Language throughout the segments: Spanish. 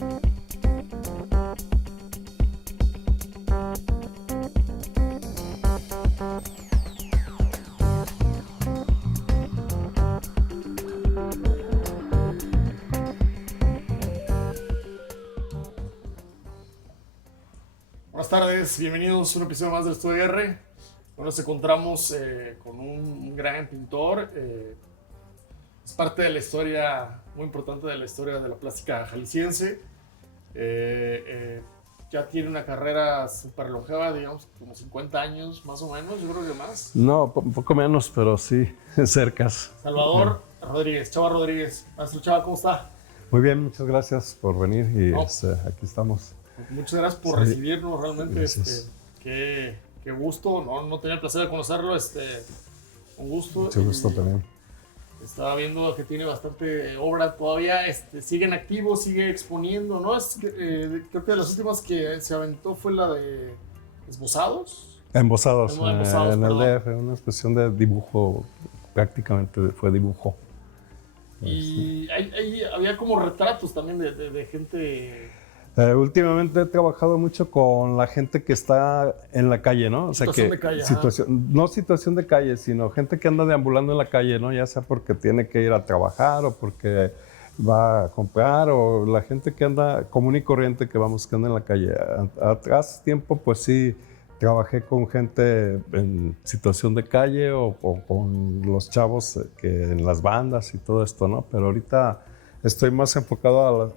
Buenas tardes, bienvenidos a un episodio más del Estudio R. Hoy nos encontramos con un gran pintor. Es parte de la historia, muy importante de la historia de la plástica jalisciense. Ya tiene una carrera súper longeva, digamos, como 50 años más o menos, yo creo que más. No, un poco menos, pero sí, cercas. Salvador Rodríguez, Chava Rodríguez. Maestro Chava, ¿cómo está? Muy bien, muchas gracias por venir y No. aquí estamos. Muchas gracias por recibirnos, realmente. Qué gusto, no tenía el placer de conocerlo, un gusto. Mucho gusto también. Estaba viendo que tiene bastante obra todavía, sigue en activo, sigue exponiendo, ¿no? Creo que de las últimas que se aventó fue la de Esbozados. Embosados, Embosados, en el perdón. DF, una expresión de dibujo, prácticamente fue dibujo. Y ahí había como retratos también de gente. Últimamente he trabajado mucho con la gente que está en la calle, ¿no? O sea, Situación de calle, no situación de calle, sino gente que anda deambulando en la calle, ¿no? Ya sea porque tiene que ir a trabajar o porque va a comprar, o la gente que anda común y corriente que va buscando en la calle. Atrás tiempo, pues sí, trabajé con gente en situación de calle o con los chavos que en las bandas y todo esto, ¿no? Pero ahorita estoy más enfocado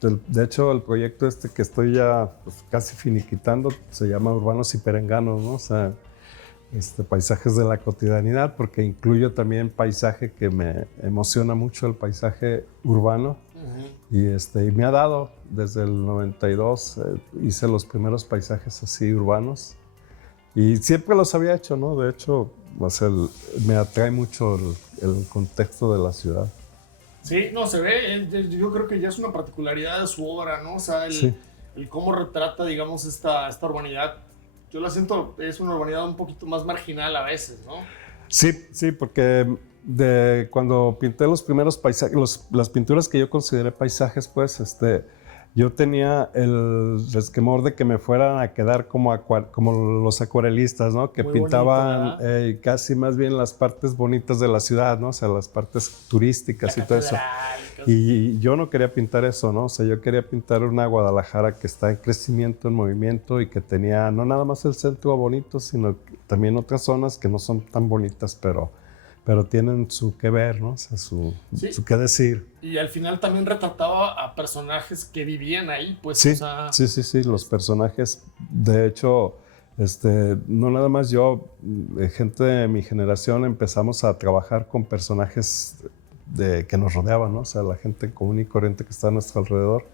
de hecho, el proyecto que estoy ya pues, casi finiquitando se llama Urbanos y Perenganos, ¿no? O sea, paisajes de la cotidianidad, porque incluyo también paisaje que me emociona mucho, el paisaje urbano. Uh-huh. Y me ha dado, desde el 92, hice los primeros paisajes así urbanos. Y siempre los había hecho, ¿no? De hecho, me atrae mucho el contexto de la ciudad. Sí, no, se ve, yo creo que ya es una particularidad de su obra, ¿no? O sea, Sí. el cómo retrata, digamos, esta urbanidad. Yo la siento, es una urbanidad un poquito más marginal a veces, ¿no? Sí, porque cuando pinté los primeros paisajes, las pinturas que yo consideré paisajes, pues, yo tenía el resquemor de que me fueran a quedar como los acuarelistas, ¿no? Que Muy pintaban bonito, casi más bien las partes bonitas de la ciudad, ¿no? O sea, las partes turísticas y todo eso. Y yo no quería pintar eso, ¿no? O sea, yo quería pintar una Guadalajara que está en crecimiento, en movimiento y que tenía no nada más el centro bonito, sino también otras zonas que no son tan bonitas, pero tienen su qué ver, ¿no? O sea, su qué decir. Y al final también retrataba a personajes que vivían ahí, pues. Sí, O sea, sí, los personajes. De hecho, no nada más yo, gente de mi generación empezamos a trabajar con personajes que nos rodeaban, ¿no? O sea, la gente común y corriente que está a nuestro alrededor,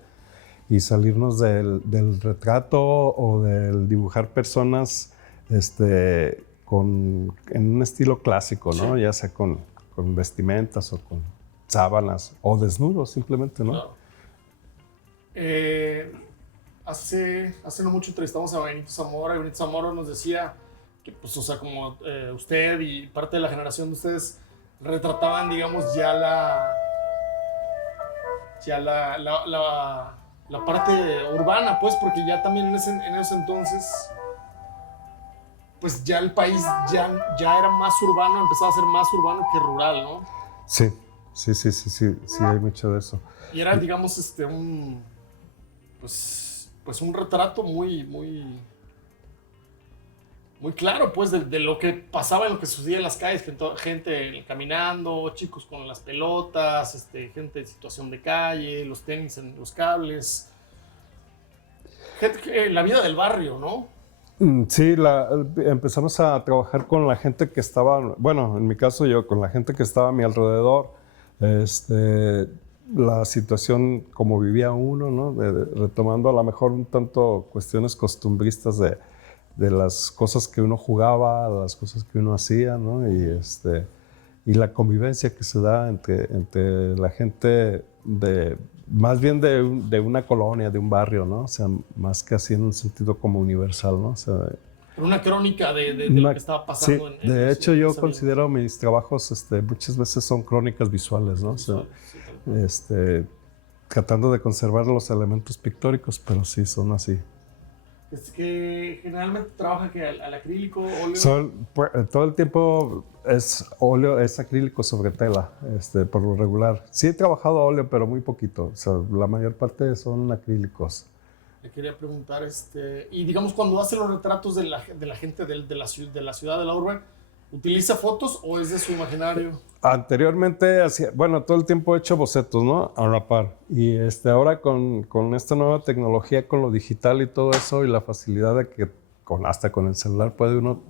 y salirnos del retrato o del dibujar personas en un estilo clásico, ¿no? Sí. Ya sea con vestimentas o con sábanas o desnudos simplemente, ¿no? Claro. Hace no mucho entrevistamos a Benito Zamora, y Benito Zamora nos decía que, pues, o sea, como usted y parte de la generación de ustedes retrataban, digamos, ya la parte urbana, pues, porque ya también en ese entonces, pues ya el país ya era más urbano, empezaba a ser más urbano que rural, ¿no? Sí, hay mucho de eso. Y era, digamos, pues un retrato muy claro, pues, de lo que pasaba, en lo que sucedía en las calles, gente caminando, chicos con las pelotas, gente en situación de calle, los tenis en los cables, la vida del barrio, ¿no? Sí, empezamos a trabajar con la gente que estaba, bueno, en mi caso yo, con la gente que estaba a mi alrededor, la situación como vivía uno, ¿no? Retomando a lo mejor un tanto cuestiones costumbristas de las cosas que uno jugaba, las cosas que uno hacía, ¿no? Y la convivencia que se da entre la gente más bien de una colonia, de un barrio, ¿no? O sea, más que así en un sentido como universal, ¿no? O sea, una crónica de lo que estaba pasando. Sí, de hecho yo considero mis trabajos muchas veces son crónicas visuales, ¿no? O sea, tratando de conservar los elementos pictóricos, pero sí son así. Es que generalmente trabaja que al acrílico, óleo. Todo el tiempo es óleo, es acrílico sobre tela, por lo regular. Sí he trabajado óleo, pero muy poquito. O sea, la mayor parte son acrílicos. Le quería preguntar, y digamos, cuando hace los retratos de la gente de la ciudad, de la urbe, ¿utiliza fotos o es de su imaginario? Anteriormente, bueno, todo el tiempo he hecho bocetos, ¿no? A la par. Y ahora con esta nueva tecnología, con lo digital y todo eso, y la facilidad de que hasta con el celular puede uno,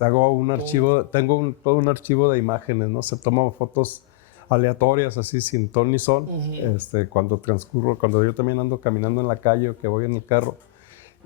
hago un archivo, tengo todo un archivo de imágenes, ¿no? Se toman fotos aleatorias, así, sin ton ni son, cuando yo también ando caminando en la calle o que voy en el carro.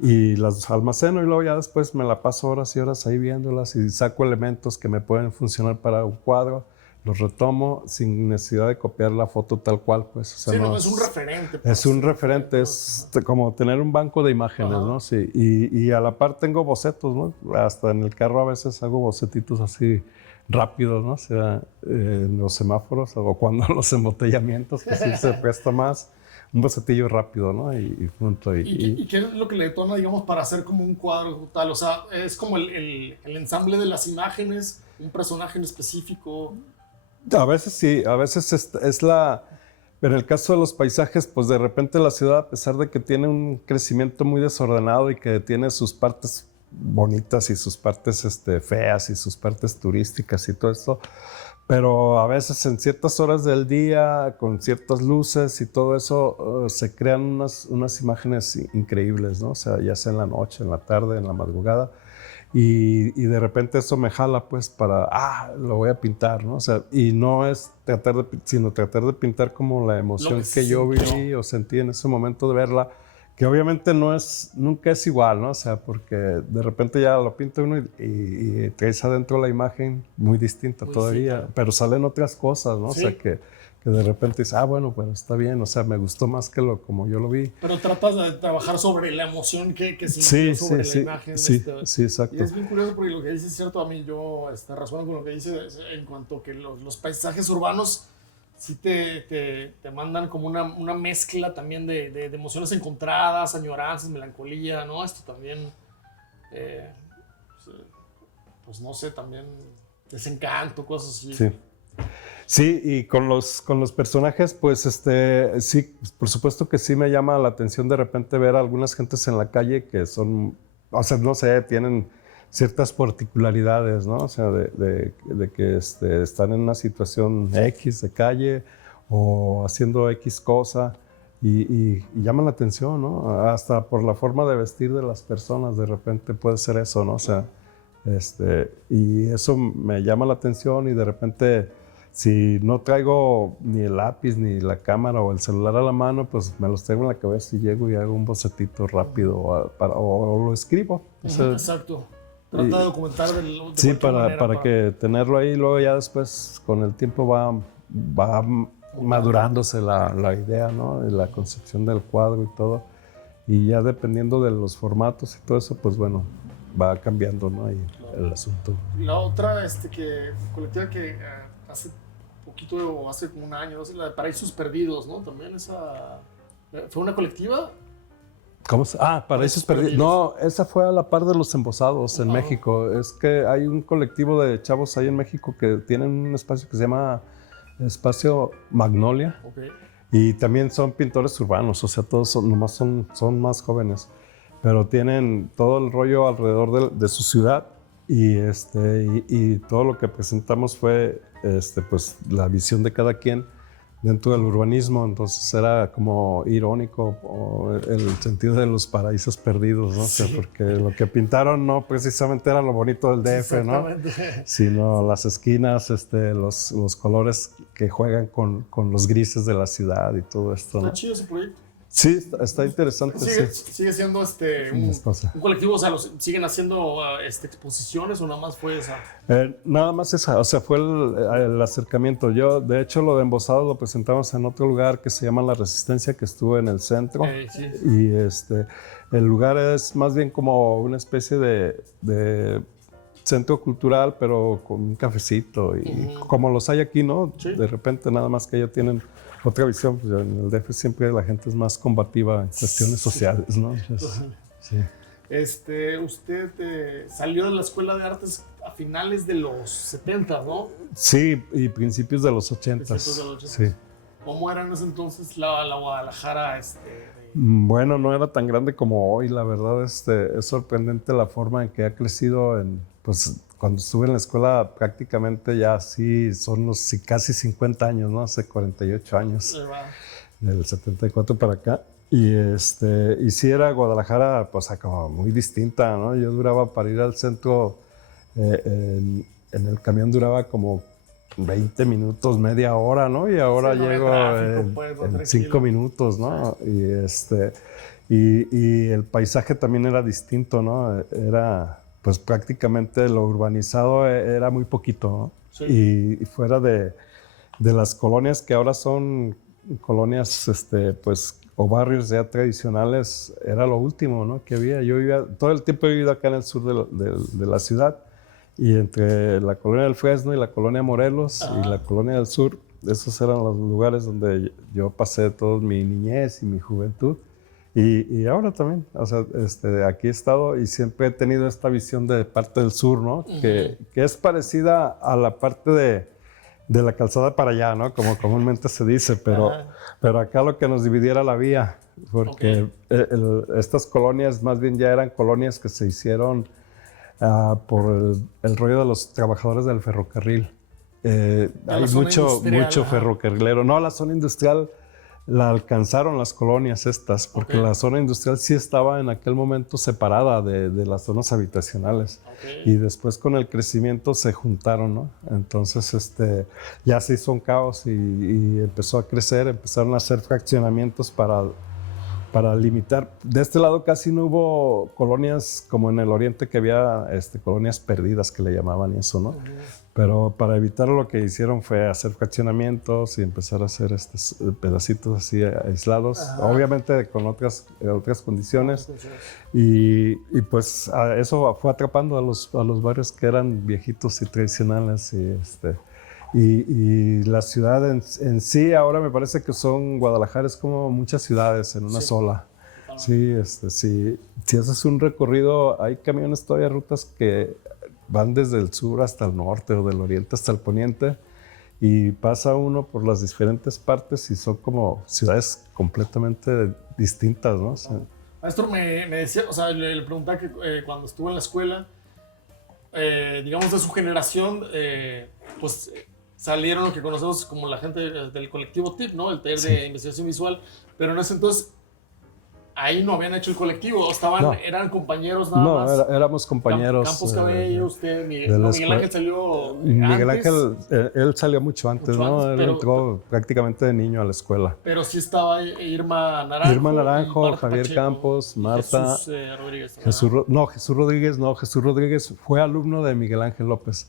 Y las almaceno y luego ya después me la paso horas y horas ahí viéndolas y saco elementos que me pueden funcionar para un cuadro, los retomo sin necesidad de copiar la foto tal cual, pues. O sea, sí, no, es un referente. Es un referente, es como tener un banco de imágenes, ¿no? Sí, y a la par tengo bocetos, ¿no? Hasta en el carro a veces hago bocetitos así rápidos, ¿no? O sea, en los semáforos o cuando los embotellamientos, que sí se presta más. Un bocetillo rápido, ¿no? Y punto. ¿Y qué es lo que le detona, digamos, para hacer como un cuadro tal? O sea, es como el ensamble de las imágenes, un personaje en específico. A veces sí, a veces en el caso de los paisajes, pues de repente la ciudad, a pesar de que tiene un crecimiento muy desordenado y que tiene sus partes bonitas y sus partes feas y sus partes turísticas y todo esto, pero a veces en ciertas horas del día, con ciertas luces y todo eso, se crean unas imágenes increíbles, ¿no? O sea, ya sea en la noche, en la tarde, en la madrugada. Y de repente eso me jala, pues, lo voy a pintar, ¿no? O sea, y no es sino tratar de pintar como la emoción que yo viví o sentí en ese momento de verla, que obviamente nunca es igual, ¿no? O sea, porque de repente ya lo pinta uno y traes adentro la imagen muy distinta todavía, claro. Pero salen otras cosas, ¿no? Sí. O sea, que de repente dices, bueno, pues está bien, o sea, me gustó más que como yo lo vi. Pero tratas de trabajar sobre la emoción que sintió sobre la imagen. Sí, exacto. Y es bien curioso porque lo que dices es cierto, a mí yo resueno con lo que dices en cuanto que los paisajes urbanos sí te mandan como una mezcla también de emociones encontradas, añoranzas, melancolía, ¿no? Esto también, pues no sé, también desencanto, cosas así. Sí. Sí, y con los personajes, pues sí, por supuesto que sí me llama la atención de repente ver a algunas gentes en la calle que son, o sea, no sé, tienen ciertas particularidades, ¿no? O sea, de que están en una situación X de calle o haciendo X cosa y llaman la atención, ¿no? Hasta por la forma de vestir de las personas, de repente puede ser eso, ¿no? O sea, y eso me llama la atención y de repente, si no traigo ni el lápiz, ni la cámara o el celular a la mano, pues me los traigo en la cabeza y llego y hago un bocetito rápido o lo escribo. O sea, exacto. Trata de documentar sí, para que tenerlo ahí, luego ya después con el tiempo va madurándose la idea, ¿no? La concepción del cuadro y todo. Y ya dependiendo de los formatos y todo eso, pues bueno, va cambiando, ¿no? Ahí el asunto. La otra colectiva que hace poquito o hace como un año, no sé, la de Paraísos Perdidos, ¿no? También esa... ¿Fue una colectiva? ¿Cómo se? Paraísos Perdidos. No, esa fue a la par de Los Embosados en México. Es que hay un colectivo de chavos ahí en México que tienen un espacio que se llama Espacio Magnolia. Okay. Y también son pintores urbanos, o sea, todos son más jóvenes. Pero tienen todo el rollo alrededor de su ciudad y todo lo que presentamos fue pues, la visión de cada quien dentro del urbanismo. Entonces era como irónico el sentido de los paraísos perdidos, ¿no? Sí. O sea, porque lo que pintaron no precisamente era lo bonito del DF, ¿no? Sino las esquinas, los colores que juegan con los grises de la ciudad y todo esto, ¿no? Está chido ese proyecto. Sí, está interesante. Sigue siendo un colectivo, o sea, ¿siguen haciendo exposiciones o nada más fue esa? Nada más esa, o sea, fue el acercamiento. Yo, de hecho, lo de Embosado lo presentamos en otro lugar que se llama La Resistencia, que estuvo en el centro. Sí. Y el lugar es más bien como una especie de centro cultural, pero con un cafecito y como los hay aquí, ¿no? Sí. De repente nada más que ya tienen otra visión. Pues, en el DF siempre la gente es más combativa en cuestiones sociales, ¿no? Sí. Usted salió de la Escuela de Artes a finales de los 70, ¿no? Sí, y principios de los 80. Principios de los 80. Sí. ¿Cómo era en ese entonces la Guadalajara? Bueno, no era tan grande como hoy, la verdad. Es sorprendente la forma en que ha crecido. Pues cuando estuve en la escuela prácticamente ya sí son casi 50 años, ¿no? Hace 48 años, del 74 para acá. Y sí era Guadalajara, pues como muy distinta, ¿no? Yo duraba para ir al centro, en el camión duraba como 20 minutos, media hora, ¿no? Y ahora llego en 5 minutos, ¿no? Y el paisaje también era distinto, ¿no? Era, pues prácticamente lo urbanizado era muy poquito, ¿no? Sí. Y fuera de las colonias que ahora son colonias, pues, o barrios ya tradicionales, era lo último, ¿no? Que había. Yo todo el tiempo he vivido acá en el sur de la ciudad, y entre la colonia del Fresno y la colonia Morelos y la colonia del sur, esos eran los lugares donde yo pasé toda mi niñez y mi juventud. Y ahora también, o sea, aquí he estado y siempre he tenido esta visión de parte del sur, ¿no? Que es parecida a la parte de la calzada para allá, ¿no? Como comúnmente se dice, pero acá lo que nos dividiera la vía, porque estas colonias más bien ya eran colonias que se hicieron por el rollo de los trabajadores del ferrocarril. Hay mucho ferrocarrilero. No, la zona industrial la alcanzaron las colonias estas, porque la zona industrial sí estaba en aquel momento separada de las zonas habitacionales. Y después con el crecimiento se juntaron, ¿no? Entonces ya se hizo un caos y empezó a crecer, empezaron a hacer fraccionamientos para limitar. De este lado casi no hubo colonias como en el oriente, que había colonias perdidas que le llamaban y eso, ¿no? Pero para evitar, lo que hicieron fue hacer fraccionamientos y empezar a hacer pedacitos así aislados, obviamente con otras condiciones. Y pues eso fue atrapando a los barrios que eran viejitos y tradicionales. Y la ciudad en sí, ahora me parece que Guadalajara es como muchas ciudades en una sola. Sí, si haces un recorrido, hay camiones todavía, rutas que van desde el sur hasta el norte o del oriente hasta el poniente, y pasa uno por las diferentes partes y son como ciudades completamente distintas, ¿no? O sea, Maestro, me decía, o sea, le preguntaba que cuando estuvo en la escuela, digamos de su generación, pues salieron lo que conocemos como la gente del colectivo TIP, ¿no? El taller de investigación visual, pero en ese entonces ahí no habían hecho el colectivo, eran compañeros nada más. No, éramos compañeros. Campos Cabello, usted, Miguel Ángel salió Miguel antes. Ángel, él salió mucho antes, ¿no? Él entró prácticamente de niño a la escuela. Pero sí estaba Irma Naranjo, Javier Pacheco, Campos, Marta. Jesús Rodríguez. Jesús Rodríguez fue alumno de Miguel Ángel López.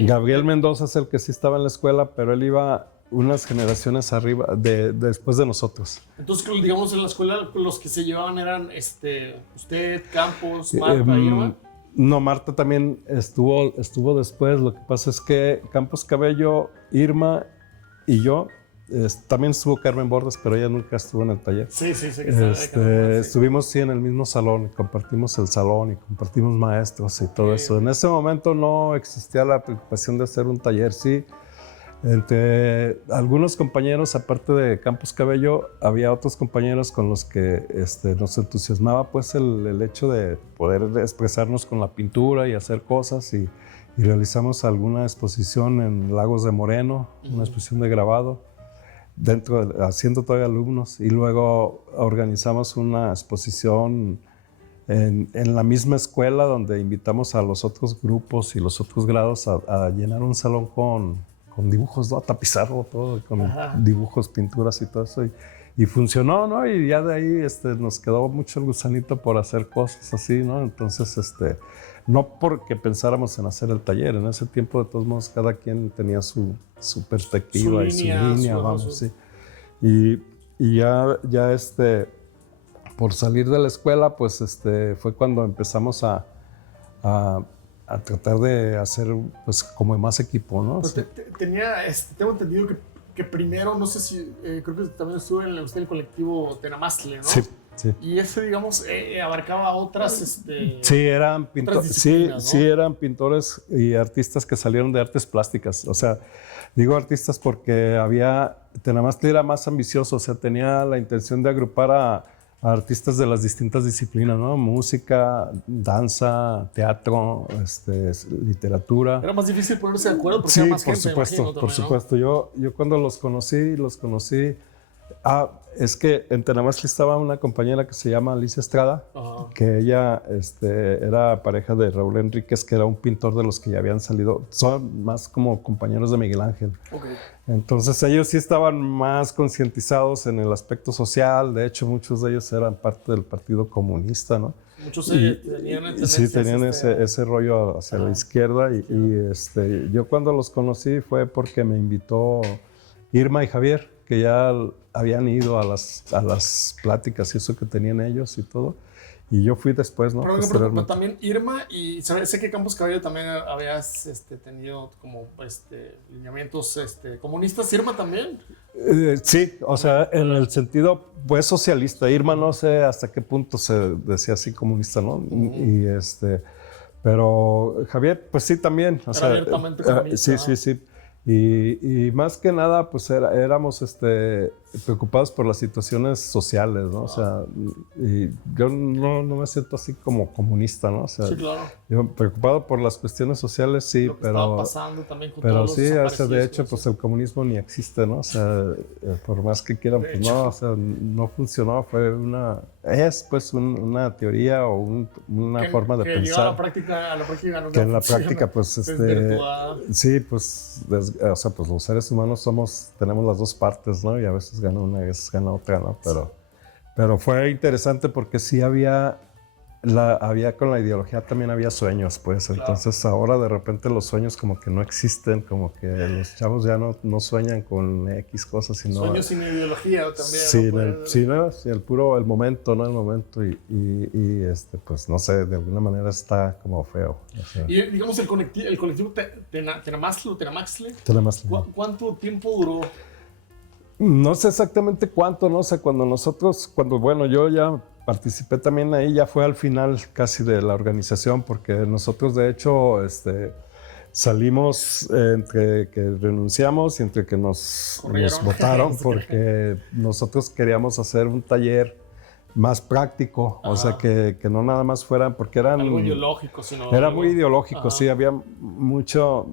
Gabriel Mendoza es el que sí estaba en la escuela, pero él iba unas generaciones arriba, después de nosotros. Entonces, digamos, en la escuela los que se llevaban eran usted, Campos, Marta, Irma. No, Marta también estuvo después. Lo que pasa es que Campos Cabello, Irma y yo, también estuvo Carmen Bordas, pero ella nunca estuvo en el taller. Sí. Estuvimos en el mismo salón, compartimos el salón y compartimos maestros y todo eso. En ese momento no existía la preocupación de hacer un taller, sí. Entre algunos compañeros, aparte de Campos Cabello, había otros compañeros con los que nos entusiasmaba pues el hecho de poder expresarnos con la pintura y hacer cosas, y realizamos alguna exposición en Lagos de Moreno, una exposición de grabado, haciendo todavía alumnos, y luego organizamos una exposición en la misma escuela, donde invitamos a los otros grupos y los otros grados a llenar un salón con dibujos, ¿no? A tapizarlo todo, con dibujos, pinturas y todo eso. Y funcionó, ¿no? Y ya de ahí nos quedó mucho el gusanito por hacer cosas así, ¿no? Entonces, no porque pensáramos en hacer el taller. En ese tiempo, de todos modos, cada quien tenía su perspectiva y su línea, vamos, sí. Y ya por salir de la escuela, pues, fue cuando empezamos a tratar de hacer, pues, como más equipo, ¿no? Pues tengo entendido que primero, no sé si, creo que también estuve en usted en el colectivo Tenamastli, ¿no? Sí, sí. Y ese, digamos, abarcaba otras, Sí, eran pintores, sí, ¿no? sí, eran pintores y artistas que salieron de artes plásticas. O sea, digo artistas porque Tenamastli era más ambicioso, o sea, tenía la intención de agrupar a artistas de las distintas disciplinas, ¿no? Música, danza, teatro, literatura. Era más difícil ponerse de acuerdo porque Sí, era más por gente, supuesto, imagino, por también, supuesto. Yo cuando los conocí. Es que en Tenamastli estaba una compañera que se llama Alicia Estrada, ¿no? que ella era pareja de Raúl Enríquez, que era un pintor de los que ya habían salido. Son más como compañeros de Miguel Ángel. Okay. Entonces ellos sí estaban más concientizados en el aspecto social. De hecho, muchos de ellos eran parte del Partido Comunista, ¿no? Muchos tenían sí, tenían ese rollo hacia la izquierda. Yo cuando los conocí fue porque me invitó Irma y Javier, que ya habían ido a las pláticas y eso que tenían ellos y todo. Y yo fui después, ¿no? Pero también Irma y sé que Campos Cabello también habías tenido como lineamientos comunistas. ¿Irma también? Sí, o sea, en el sentido, pues socialista. Irma no sé hasta qué punto se decía así comunista, ¿no? Y pero Javier, pues sí, también. O sea, abiertamente comunista. Sí. Y más que nada, pues éramos preocupados por las situaciones sociales, ¿no? O sea, y yo no me siento así como comunista, ¿no? O sea, sí, claro. Yo preocupado por las cuestiones sociales, sí, lo que pero estaba pasando también con pero todos sí, los o sea, de hecho, pues el comunismo ni existe, ¿no? O sea, por más que quieran, pues no, o sea, no funcionó, es pues una teoría o una forma de pensar. A la práctica no que en la práctica, pues, sí, pues, o sea, pues los seres humanos tenemos las dos partes, ¿no? Y a veces gana una y a veces gana otra, ¿no? Pero fue interesante porque sí había con la ideología también había sueños, pues. Claro. Entonces ahora de repente los sueños como que no existen, como que los chavos ya no sueñan con X cosas, sino... Sueños sin ideología también. Sí, el momento, ¿no? El momento y pues no sé, de alguna manera está como feo. O sea. Y digamos el colectivo Tenamastli, ¿cuánto tiempo duró? No sé exactamente cuánto, ¿no? O sea, bueno, yo ya participé también ahí, ya fue al final casi de la organización, porque nosotros de hecho salimos entre que renunciamos y entre que nos votaron, porque nosotros queríamos hacer un taller más práctico, o sea, que no nada más fueran, porque eran... Algo ideológico, sino... Era muy ideológico, sí, había mucho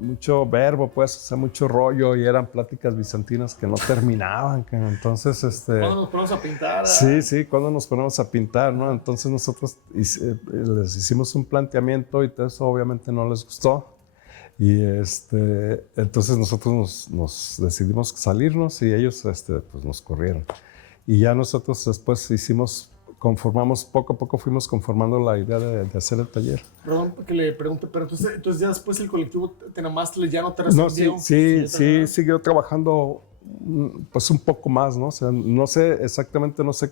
verbo, pues, o sea, mucho rollo, y eran pláticas bizantinas que no terminaban, que entonces... ¿Cuándo nos ponemos a pintar? Sí, cuando nos ponemos a pintar, ¿no? Entonces nosotros les hicimos un planteamiento y todo eso obviamente no les gustó. Y entonces nosotros nos decidimos salirnos y ellos pues nos corrieron. Y ya nosotros después poco a poco fuimos conformando la idea de hacer el taller. Perdón que le pregunte, pero entonces ya después el colectivo Tenamastli ya no te respondió. No, sí, siguió trabajando pues un poco más, ¿no? O sea, no sé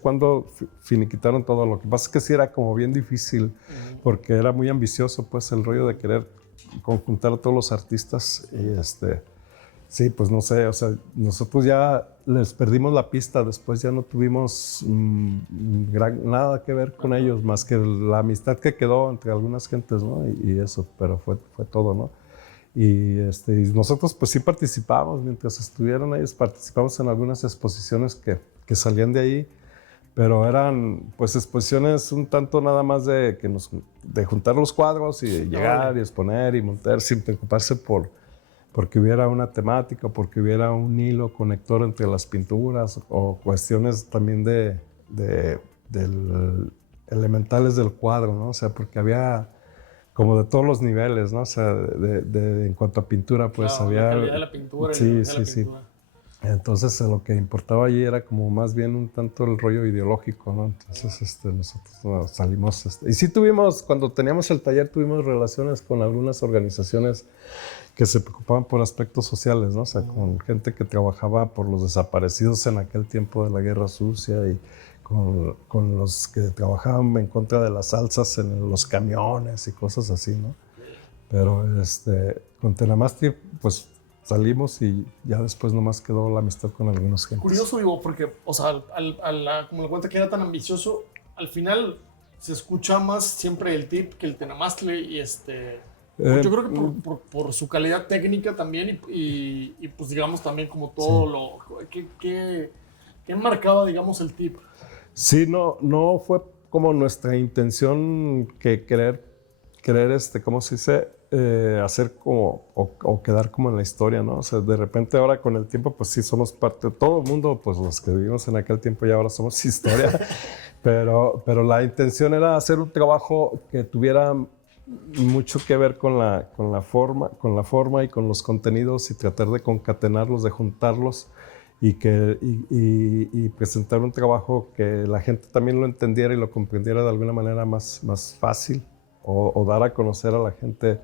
cuándo finiquitaron todo. Lo que pasa es que sí era como bien difícil, porque era muy ambicioso, pues, el rollo de querer conjuntar a todos los artistas y sí, pues no sé, o sea, nosotros ya les perdimos la pista, después ya no tuvimos nada que ver con ellos, más que la amistad que quedó entre algunas gentes, ¿no? Y eso, pero fue todo, ¿no? Y nosotros pues sí participamos, mientras estuvieron ellos, participamos en algunas exposiciones que salían de ahí, pero eran pues exposiciones un tanto nada más de juntar los cuadros y llegar y exponer y montar sin preocuparse porque hubiera una temática, porque hubiera un hilo conector entre las pinturas o cuestiones también elementales del cuadro, ¿no? O sea, porque había como de todos los niveles, ¿no? O sea, en cuanto a pintura, pues claro, había... La calidad de la pintura. Sí. Entonces lo que importaba allí era como más bien un tanto el rollo ideológico, ¿no? Entonces nosotros salimos... y sí cuando teníamos el taller, tuvimos relaciones con algunas organizaciones que se preocupaban por aspectos sociales, ¿no? O sea, con gente que trabajaba por los desaparecidos en aquel tiempo de la Guerra Sucia y con los que trabajaban en contra de las alzas en los camiones y cosas así, ¿no? Pero con Tenamastli, pues salimos y ya después nomás quedó la amistad con algunos gentes. Curioso, digo, porque, o sea, como le cuenta que era tan ambicioso, al final se escucha más siempre el tip que el Tenamastli y yo creo que por su calidad técnica también y pues digamos también como todo lo que marcaba, digamos, el tip. Sí, no fue como nuestra intención que querer ¿cómo se dice? Hacer como, o quedar como en la historia, ¿no? O sea, de repente ahora con el tiempo, pues sí somos parte de todo el mundo, pues los que vivimos en aquel tiempo ya ahora somos historia, pero la intención era hacer un trabajo que tuviera mucho que ver con la forma y con los contenidos y tratar de concatenarlos, de juntarlos y presentar un trabajo que la gente también lo entendiera y lo comprendiera de alguna manera más fácil o dar a conocer a la gente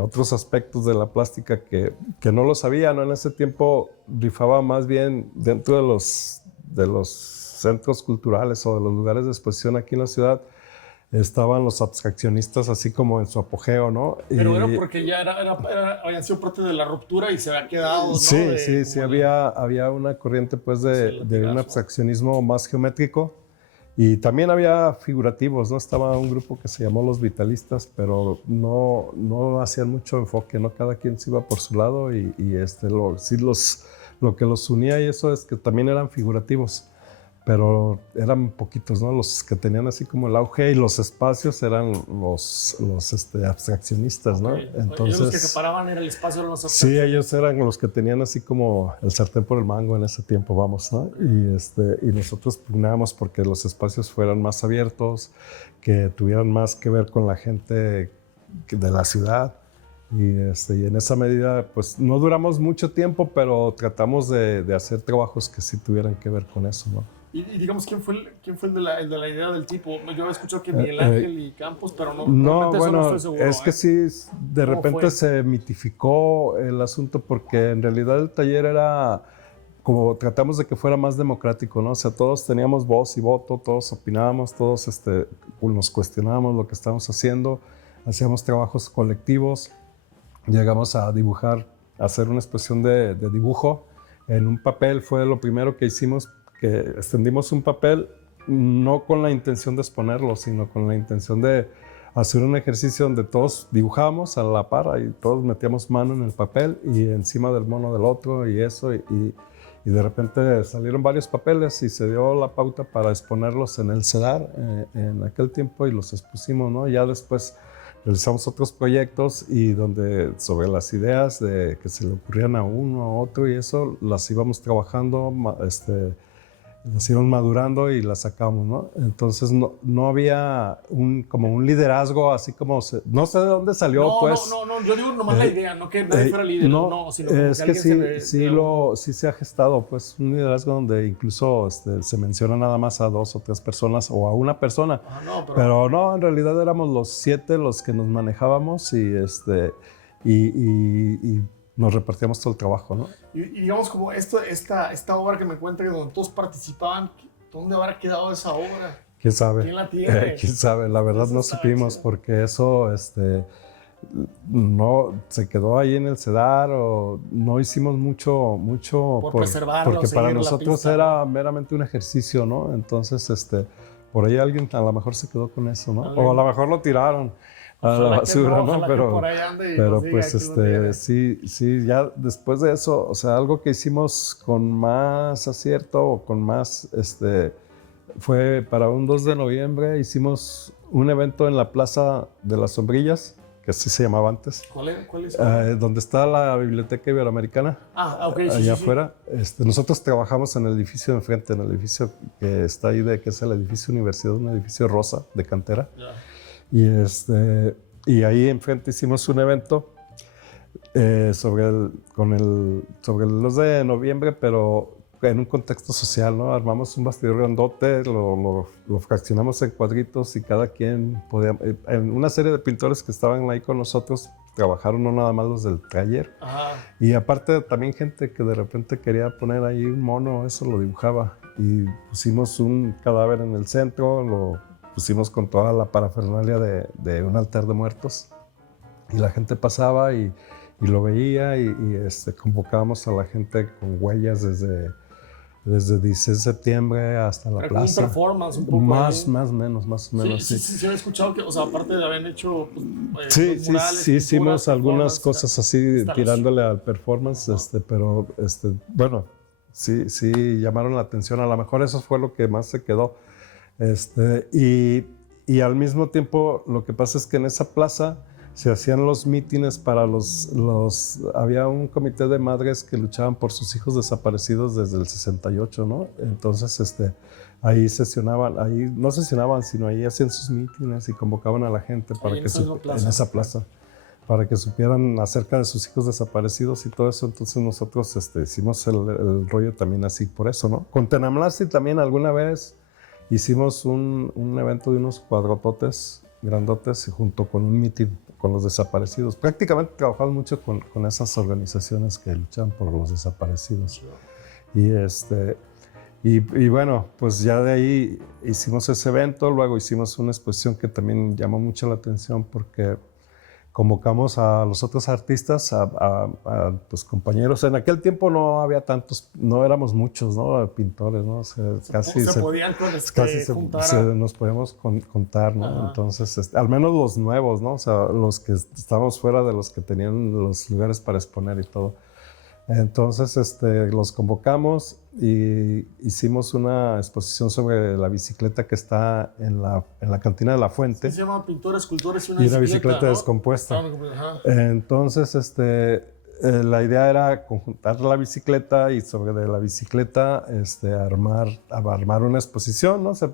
otros aspectos de la plástica que no lo sabía, ¿no? En ese tiempo rifaba más bien dentro de los centros culturales o de los lugares de exposición aquí en la ciudad. Estaban los abstraccionistas así como en su apogeo, ¿no? Pero era porque ya habían sido parte de la ruptura y se había quedado, ¿no? Sí, había una corriente pues de un abstraccionismo más geométrico y también había figurativos, ¿no? Estaba un grupo que se llamó Los Vitalistas, pero no hacían mucho enfoque, ¿no? Cada quien se iba por su lado y lo que los unía y eso es que también eran figurativos. Pero eran poquitos, ¿no? Los que tenían así como el auge y los espacios eran los abstraccionistas, ¿no? Entonces, los que acaparaban era el espacio de los abstraccionistas. Sí, ellos eran los que tenían así como el sartén por el mango en ese tiempo, vamos, ¿no? Y nosotros pugnábamos porque los espacios fueran más abiertos, que tuvieran más que ver con la gente de la ciudad. Y en esa medida, pues no duramos mucho tiempo, pero tratamos de hacer trabajos que sí tuvieran que ver con eso, ¿no? Y digamos, ¿quién fue el de la idea del tipo? Yo he escuchado que Miguel Ángel y Campos, pero no estoy seguro. Es que sí, de repente se mitificó el asunto porque en realidad el taller era como tratamos de que fuera más democrático, ¿no? O sea, todos teníamos voz y voto, todos opinábamos, todos nos cuestionábamos lo que estábamos haciendo, hacíamos trabajos colectivos, llegamos a dibujar, a hacer una expresión de dibujo en un papel, fue lo primero que hicimos, que extendimos un papel no con la intención de exponerlo, sino con la intención de hacer un ejercicio donde todos dibujábamos a la par y todos metíamos mano en el papel y encima del mono del otro y eso y de repente salieron varios papeles y se dio la pauta para exponerlos en el CEDAR en aquel tiempo y los expusimos, ¿no? Ya después realizamos otros proyectos y donde sobre las ideas de que se le ocurrían a uno a otro y eso las íbamos trabajando, las íbamos madurando y las sacamos, ¿no? Entonces no había como un liderazgo así como no sé de dónde salió, pues. No, yo digo nomás la idea, no que nadie fuera líder, sino es que sí se ha gestado, pues, un liderazgo donde incluso se menciona nada más a 2 o 3 personas o a una persona, pero no, en realidad éramos los 7 los que nos manejábamos y nos repartíamos todo el trabajo, ¿no? Y digamos, como esta obra que me cuenta que donde todos participaban, ¿dónde habrá quedado esa obra? ¿Quién sabe? ¿Quién la tiene? ¿Quién sabe? La verdad no supimos porque eso no se quedó ahí en el CEDAR o no hicimos mucho por preservarlo, porque para nosotros era meramente un ejercicio, ¿no? Entonces, por ahí alguien a lo mejor se quedó con eso, ¿no? O a lo mejor lo tiraron a la basura, ¿no? Pero pues sí, ya después de eso, o sea, algo que hicimos con más acierto o con más, fue para un 2 de noviembre, hicimos un evento en la Plaza de las Sombrillas, que así se llamaba antes. ¿Cuál es? Donde está la Biblioteca Iberoamericana. Ok. Allá afuera. Nosotros trabajamos en el edificio de enfrente, en el edificio que está ahí, que es el edificio Universidad, un edificio rosa de cantera. Yeah. Y ahí enfrente hicimos un evento sobre el 2 de noviembre, pero en un contexto social, ¿no? Armamos un bastidor grandote, lo fraccionamos en cuadritos y cada quien podía... una serie de pintores que estaban ahí con nosotros trabajaron, no nada más los del taller. Ajá. Y aparte también gente que de repente quería poner ahí un mono, eso lo dibujaba. Y pusimos un cadáver en el centro, lo pusimos con toda la parafernalia de un altar de muertos y la gente pasaba y y lo veía y convocábamos a la gente con huellas desde 16 de septiembre hasta la Era plaza. como un performance un poco. Más o menos, sí. Sí, he escuchado que, o sea, aparte de haber hecho pues, Sí, murales, sí, hicimos pinturas, algunas cosas así tirándole al performance, pero bueno, sí llamaron la atención. A lo mejor eso fue lo que más se quedó. Y al mismo tiempo, lo que pasa es que en esa plaza se hacían los mítines para había un comité de madres que luchaban por sus hijos desaparecidos desde el 68, ¿no? Entonces, ahí no sesionaban, sino ahí hacían sus mítines y convocaban a la gente para en esa plaza, para que supieran acerca de sus hijos desaparecidos y todo eso. Entonces nosotros hicimos el rollo también así por eso, ¿no? Con Tenamlasti también alguna vez hicimos un evento de unos cuadrototes grandotes junto con un mitin con los desaparecidos. Prácticamente trabajamos mucho con esas organizaciones que luchan por los desaparecidos. Y bueno, pues ya de ahí hicimos ese evento, luego hicimos una exposición que también llamó mucho la atención porque convocamos a los otros artistas, pues, compañeros. En aquel tiempo no había tantos, no éramos muchos, ¿no? Pintores, ¿no? O sea, casi se podían juntar. Nos podíamos contar, ¿no? Ajá. Entonces, al menos los nuevos, ¿no? O sea, los que estábamos fuera de los que tenían los lugares para exponer y todo. Entonces, los convocamos y hicimos una exposición sobre la bicicleta que está en la cantina de La Fuente. Se llama Pintores, Escultores y una bicicleta, ¿no? Descompuesta. Ajá. Entonces, la idea era conjuntar la bicicleta y sobre la bicicleta armar una exposición, ¿no? O sea,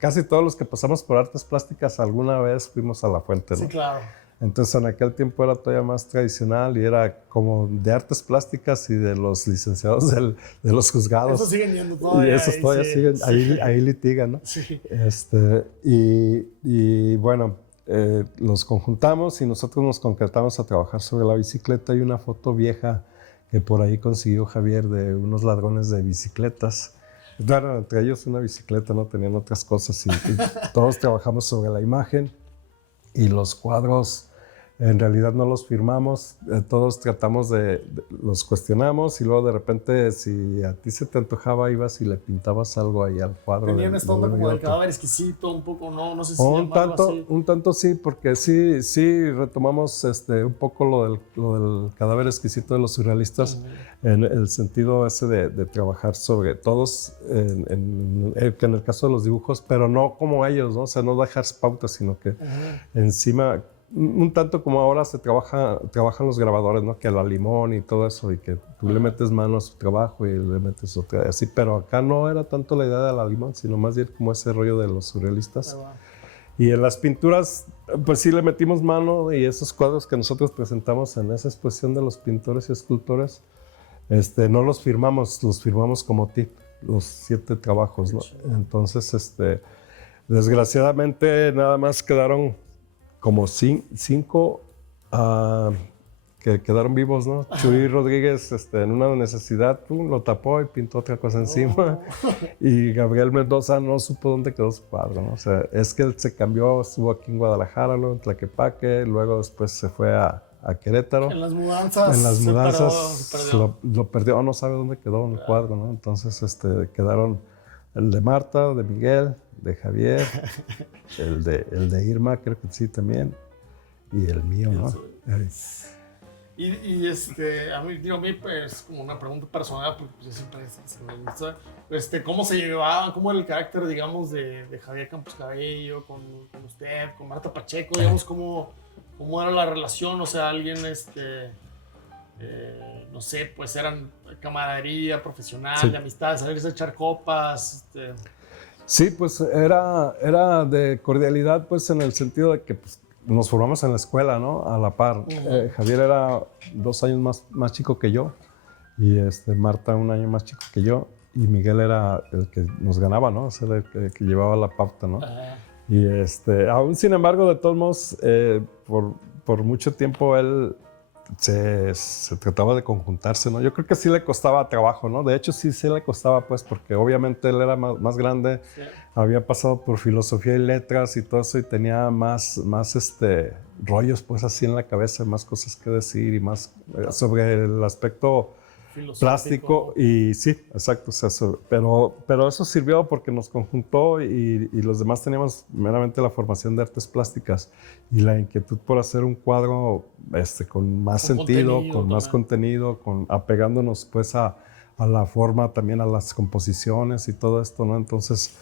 casi todos los que pasamos por artes plásticas alguna vez fuimos a La Fuente, ¿no? Sí, claro. Entonces en aquel tiempo era todavía más tradicional y era como de artes plásticas y de los licenciados de los juzgados. Esos siguen yendo todavía. Y esos todavía siguen, ahí litigan, ¿no? Sí. Y bueno, los conjuntamos y nosotros nos concretamos a trabajar sobre la bicicleta. Hay una foto vieja que por ahí consiguió Javier de unos ladrones de bicicletas. Bueno, entre ellos una bicicleta, ¿no? Tenían otras cosas y todos trabajamos sobre la imagen. Y los cuadros en realidad no los firmamos, todos tratamos los cuestionamos y luego de repente si a ti se te antojaba ibas y le pintabas algo ahí al cuadro. Tenían esta onda como del cadáver exquisito, un poco, no sé si un tanto sí, porque sí retomamos un poco lo del cadáver exquisito de los surrealistas, en el sentido ese de trabajar sobre todos, en el caso de los dibujos, pero no como ellos, ¿no? O sea, no dejar pautas, sino que encima, un tanto como ahora se trabajan los grabadores, ¿no? Que a la limón y todo eso, y que tú le metes mano a su trabajo y le metes otra, así, pero acá no era tanto la idea de la limón, sino más bien como ese rollo de los surrealistas. Y en las pinturas, pues sí le metimos mano, y esos cuadros que nosotros presentamos en esa exposición de los pintores y escultores, no los firmamos como tip, los 7 trabajos, ¿no? Entonces, desgraciadamente nada más quedaron como 5 que quedaron vivos, ¿no? Chuy Rodríguez, en una necesidad, lo tapó y pintó otra cosa encima. Y Gabriel Mendoza no supo dónde quedó su cuadro, ¿no? O sea, es que él se cambió, estuvo aquí en Guadalajara, luego en Tlaquepaque, luego después se fue a Querétaro. En las mudanzas lo perdió, no sabe dónde quedó en el cuadro, ¿no? Entonces, quedaron el de Marta, de Miguel, de Javier, el de Irma, creo que sí también, y el mío, ¿no? Y a mí pues como una pregunta personal, porque pues, siempre me gusta, ¿cómo se llevaban, cómo era el carácter, digamos, de Javier Campos Cabello con usted, con Marta Pacheco, digamos, cómo era la relación? O sea, alguien, no sé, pues eran camaradería profesional, sí, de amistad, salirse a echar copas, Sí, pues era de cordialidad, pues en el sentido de que pues, nos formamos en la escuela, ¿no? A la par. Javier era 2 años más chico que yo, y Marta 1 año más chico que yo, y Miguel era el que nos ganaba, ¿no? O sea, el que llevaba la pauta, ¿no? Y aún sin embargo, de todos modos, por mucho tiempo él se trataba de conjuntarse, ¿no? Yo creo que sí le costaba trabajo, ¿no? De hecho, sí le costaba, pues, porque obviamente él era más grande, Sí. había pasado por filosofía y letras y todo eso, y tenía más rollos, pues, así en la cabeza, más cosas que decir y más sobre el aspecto plástico. Y sí, exacto, o sea, pero eso sirvió porque nos conjuntó y los demás teníamos meramente la formación de artes plásticas y la inquietud por hacer un cuadro con más sentido, con más contenido, apegándonos pues a la forma, también a las composiciones y todo esto, ¿no? Entonces,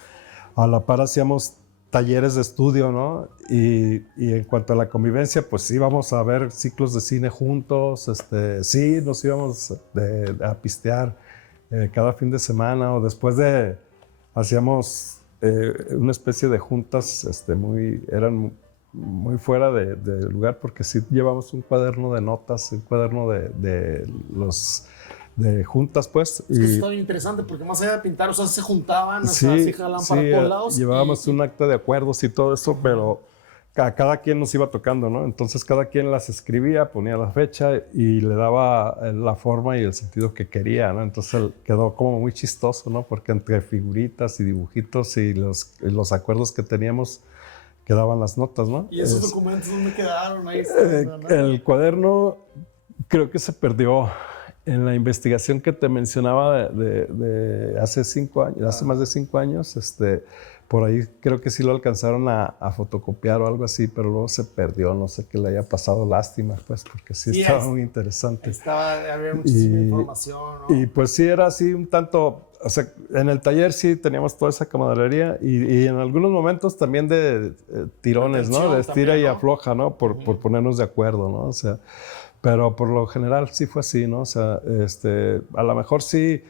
a la par hacíamos talleres de estudio, ¿no? Y en cuanto a la convivencia, pues íbamos a ver ciclos de cine juntos, sí, nos íbamos a pistear cada fin de semana, o después hacíamos una especie de juntas, eran muy fuera de lugar, porque sí llevamos un cuaderno de notas, un cuaderno de juntas, pues. Es que eso está bien interesante, porque más allá de pintar, o sea, se juntaban, sí, o sea, se jalaban para todos lados. Llevábamos un acta de acuerdos y todo eso, pero cada quien nos iba tocando, ¿no? Entonces cada quien las escribía, ponía la fecha y le daba la forma y el sentido que quería, ¿no? Entonces quedó como muy chistoso, ¿no? Porque entre figuritas y dibujitos y los acuerdos que teníamos quedaban las notas, ¿no? ¿Y esos documentos dónde quedaron? Ahí el cuaderno creo que se perdió en la investigación que te mencionaba de hace 5 años, hace más de 5 años, por ahí creo que sí lo alcanzaron a fotocopiar o algo así, pero luego se perdió, no sé qué le haya pasado, lástima, pues, porque sí estaba muy interesante. Había muchísima información, ¿no? Y pues sí era así un tanto, o sea, en el taller sí teníamos toda esa camaradería y en algunos momentos también de tirones, ¿no? De estira también, y afloja, ¿no? Por ponernos de acuerdo, ¿no? O sea, pero por lo general sí fue así, ¿no? O sea, a lo mejor sí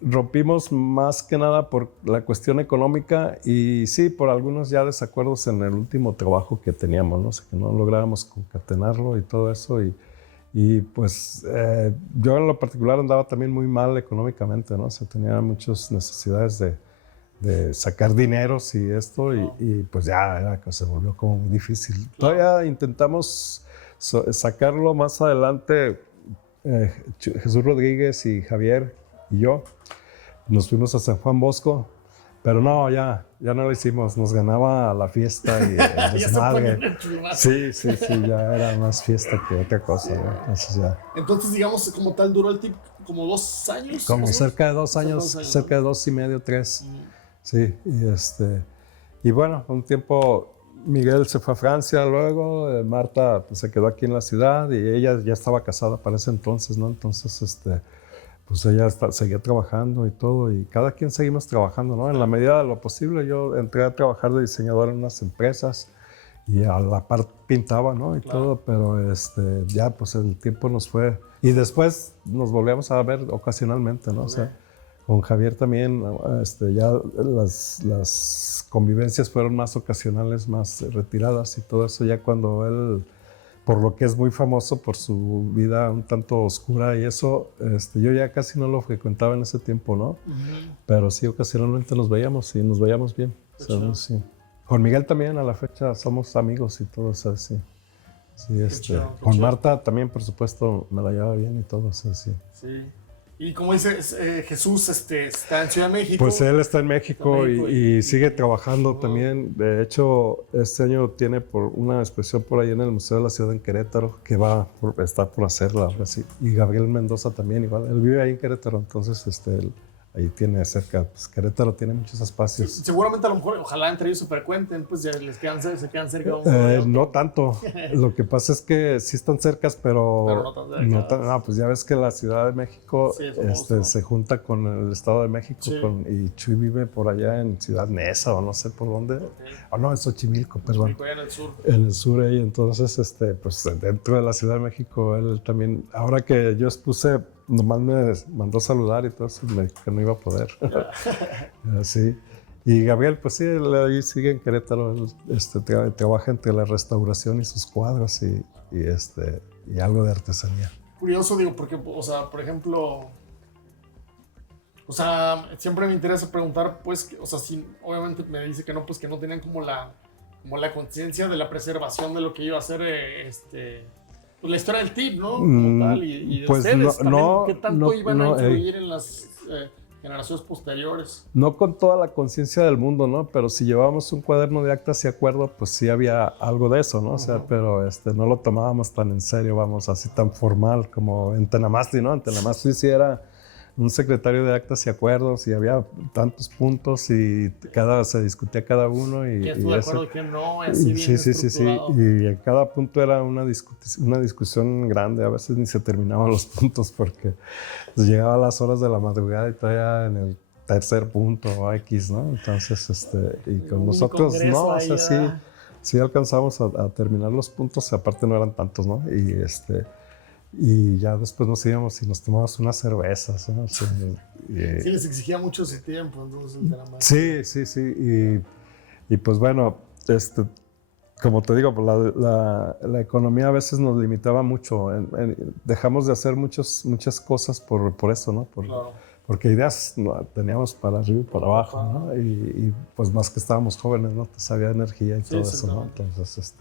rompimos más que nada por la cuestión económica y sí por algunos ya desacuerdos en el último trabajo que teníamos, ¿no? O sea, que no lográbamos concatenarlo y todo eso y pues yo en lo particular andaba también muy mal económicamente, ¿no? O sea, tenía muchas necesidades de sacar dineros y esto y pues ya se volvió como muy difícil. Todavía intentamos sacarlo más adelante, Jesús Rodríguez y Javier y yo nos fuimos a San Juan Bosco, pero no, ya no lo hicimos, nos ganaba la fiesta y el desmadre. Sí, ya era más fiesta que otra cosa, ¿no? Entonces, digamos, como tal, duró el tiempo como 2 años. Como cerca de 2 años, cerca de 2 y medio, 3. Sí, y bueno, un tiempo Miguel se fue a Francia luego, Marta pues, se quedó aquí en la ciudad y ella ya estaba casada para ese entonces, ¿no? Entonces, pues ella seguía trabajando y todo, y cada quien seguimos trabajando, ¿no? En la medida de lo posible, yo entré a trabajar de diseñador en unas empresas y a la par pintaba, ¿no? Y todo, pero ya pues el tiempo nos fue. Y después nos volvíamos a ver ocasionalmente, ¿no? O sea, con Javier también, ya las convivencias fueron más ocasionales, más retiradas y todo eso, ya cuando él, por lo que es muy famoso por su vida un tanto oscura y eso, yo ya casi no lo frecuentaba en ese tiempo, ¿no? Pero sí, ocasionalmente nos veíamos y nos veíamos bien. ¿Sabes? Sí. Con Miguel también a la fecha somos amigos y todo, ¿sabes? Sí, con Marta también, por supuesto, me la llevaba bien y todo, ¿sabes? Sí. Y como dices, Jesús está en Ciudad de México. Pues él está en México y sigue trabajando también. De hecho, este año tiene una exposición por ahí en el Museo de la Ciudad en Querétaro que está por hacerla. Así. Y Gabriel Mendoza también igual. Él vive ahí en Querétaro, entonces ahí tiene cerca. Pues Querétaro tiene muchos espacios. Sí, seguramente a lo mejor, ojalá entre ellos se frecuenten, pues ya se quedan cerca. No tanto. Lo que pasa es que sí están cercas, pero no tan cerca. Pues ya ves que la Ciudad de México se junta con el Estado de México y Chuy vive por allá en Ciudad Neza o no sé por dónde. O no, en Xochimilco, perdón. En el sur. En el sur ahí. Entonces, pues dentro de la Ciudad de México, él también, ahora que yo expuse, nomás me mandó saludar y todo eso, me dijo que no iba a poder. Sí. Y Gabriel, pues sí, él ahí sigue en Querétaro, él trabaja entre la restauración y sus cuadros y algo de artesanía. Curioso, digo, porque, o sea, por ejemplo, o sea, siempre me interesa preguntar, pues, o sea, si obviamente me dice que no, pues que no tenían como la conciencia de la preservación de lo que iba a ser, pues, la historia del TIP, ¿no? Como tal, y de pues ustedes también, ¿qué tanto iban a no, influir en las generaciones posteriores? no con toda la conciencia del mundo, ¿no? Pero si llevábamos un cuaderno de actas y acuerdos, pues sí había algo de eso, ¿no? O sea, pero no lo tomábamos tan en serio, vamos, así tan formal como en Tenamastri, ¿no? En Tenamastri sí era un secretario de actas y acuerdos y había tantos puntos y se discutía cada uno. Y, ¿Quién estuvo de acuerdo y quién no? Así bien estructurado. Y en cada punto era una discusión grande, a veces ni se terminaban los puntos porque pues, llegaba a las horas de la madrugada y todavía en el tercer punto o X, ¿no? Entonces, y con nosotros, no, o sea, sí alcanzamos a terminar los puntos, aparte no eran tantos, ¿no? Y ya después nos íbamos y nos tomábamos unas cervezas, ¿no? Sí, les exigía mucho ese tiempo, entonces el drama. Sí. Y pues bueno, como te digo, pues la economía a veces nos limitaba mucho. Dejamos de hacer muchas cosas por eso, ¿no? Claro. Porque ideas teníamos para arriba y para abajo, ¿no? Y pues más que estábamos jóvenes, ¿no? Pues había energía y todo eso, ¿no? Entonces,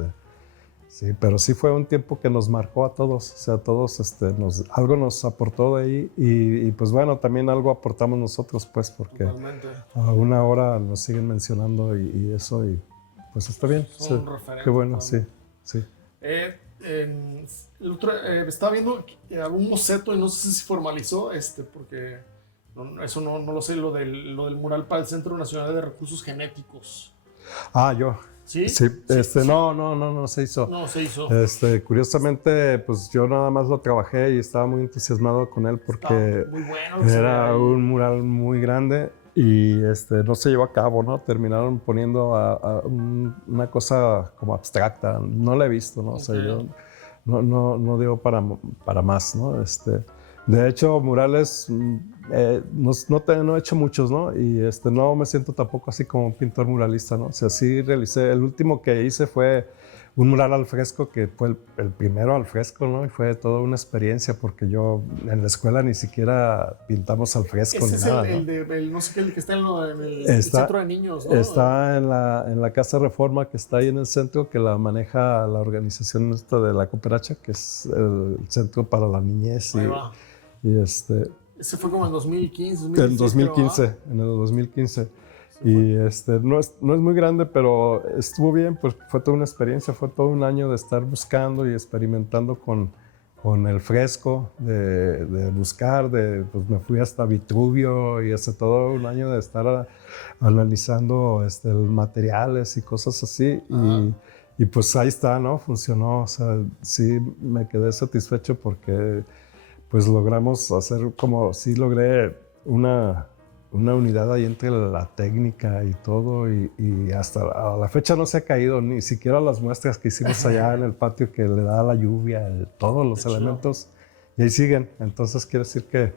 sí, pero sí fue un tiempo que nos marcó a todos, o sea, a todos algo nos aportó de ahí y pues bueno, también algo aportamos nosotros, pues, porque totalmente. Aún ahora nos siguen mencionando y eso, y pues está bien. Son un referente. Qué bueno, también. sí. Estaba viendo algún boceto y no sé si se formalizó, porque eso no lo sé, lo del mural para el Centro Nacional de Recursos Genéticos. Yo. ¿Sí? Sí, no se hizo. No se hizo. Curiosamente, pues yo nada más lo trabajé y estaba muy entusiasmado con él porque muy bueno, era un mural muy grande y no se llevó a cabo, ¿no? Terminaron poniendo una cosa como abstracta. No la he visto, ¿no? Okay. O sea, yo no digo para más, ¿no? De hecho, murales no he hecho muchos, ¿no? Y no me siento tampoco así como un pintor muralista, ¿no? O sea, sí realicé, el último que hice fue un mural al fresco, que fue el primero al fresco, ¿no? Y fue toda una experiencia porque yo en la escuela ni siquiera pintamos al fresco ni nada. Ese es el no sé qué, el que está en el centro de niños, ¿no? Está en la Casa Reforma que está ahí en el centro, que la maneja la organización de la Cooperacha, que es el Centro para la Niñez. Ese fue como en 2015, En 2015, en el 2015. Y no es muy grande, pero estuvo bien, pues fue toda una experiencia, fue todo un año de estar buscando y experimentando con el fresco, de buscar, pues me fui hasta Vitruvio y todo un año de estar analizando materiales y cosas así. Y pues ahí está, ¿no? Funcionó, o sea, sí me quedé satisfecho porque pues logramos hacer sí logré una unidad ahí entre la técnica y todo y hasta a la fecha no se ha caído ni siquiera las muestras que hicimos allá en el patio que le da la lluvia, todos los elementos y ahí siguen, entonces quiere decir que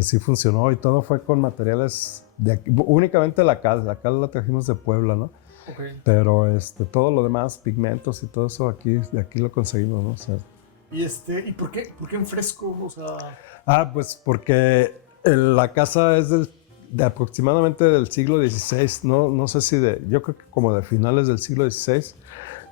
sí funcionó y todo fue con materiales de aquí, únicamente la cal la trajimos de Puebla, ¿no? Okay. Pero todo lo demás, pigmentos y todo eso de aquí lo conseguimos, ¿no? O sea, ¿Y por qué en fresco? O sea... Pues porque la casa es de aproximadamente del siglo XVI, no sé si yo creo que como de finales del siglo XVI,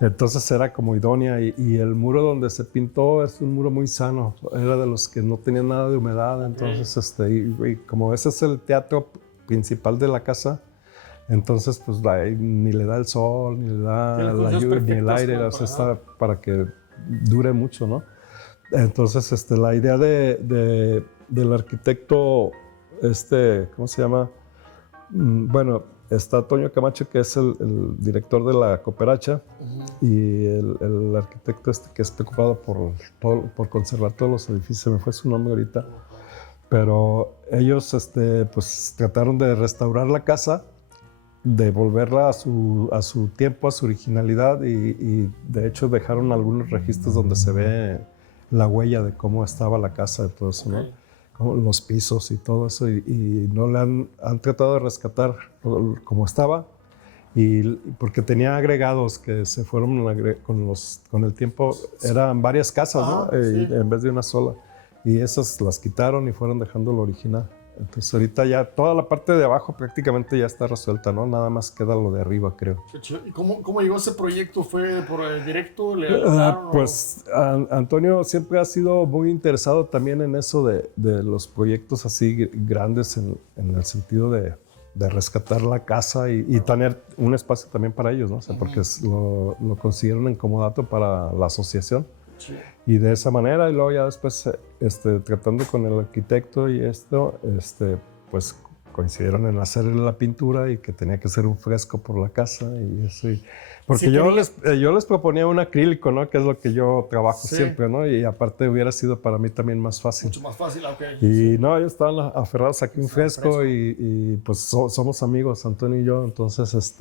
entonces era como idónea y el muro donde se pintó es un muro muy sano, era de los que no tenían nada de humedad, entonces y como ese es el teatro principal de la casa, entonces pues ni le da el sol, ni le da la lluvia, ni el aire, o sea, está para que dure mucho, ¿no? Entonces, la idea del arquitecto, ¿cómo se llama? Bueno, está Toño Camacho, que es el director de la Cooperacha, y el arquitecto que está ocupado por conservar todos los edificios, se me fue su nombre ahorita, pero ellos pues trataron de restaurar la casa, de volverla a su tiempo, a su originalidad y de hecho dejaron algunos registros donde se ve la huella de cómo estaba la casa, de todo eso, ¿no? Como los pisos y todo eso y no le han tratado de rescatar como estaba y porque tenía agregados que se fueron con el tiempo, eran varias casas, ¿no? Sí. En vez de una sola y esas las quitaron y fueron dejando lo original. Entonces ahorita ya toda la parte de abajo prácticamente ya está resuelta, ¿no? Nada más queda lo de arriba, creo. Qué chido. ¿Y cómo llegó ese proyecto? ¿Fue por el directo? ¿Le hablaron? Pues Antonio siempre ha sido muy interesado también en eso de los proyectos así grandes en el sentido de rescatar la casa y tener un espacio también para ellos, ¿no? O sea, porque lo consiguieron en comodato para la asociación. Sí. Y de esa manera, y luego ya después tratando con el arquitecto y esto, pues coincidieron en hacer la pintura y que tenía que ser un fresco por la casa y eso. Porque Sí, yo les proponía un acrílico, ¿no? Que es lo que yo trabajo Sí. siempre, ¿no? Y aparte hubiera sido para mí también más fácil. Mucho más fácil, ok. Y no, ellos estaban aferrados aquí un Sí, fresco fresco. y pues somos amigos, Antonio y yo. Entonces,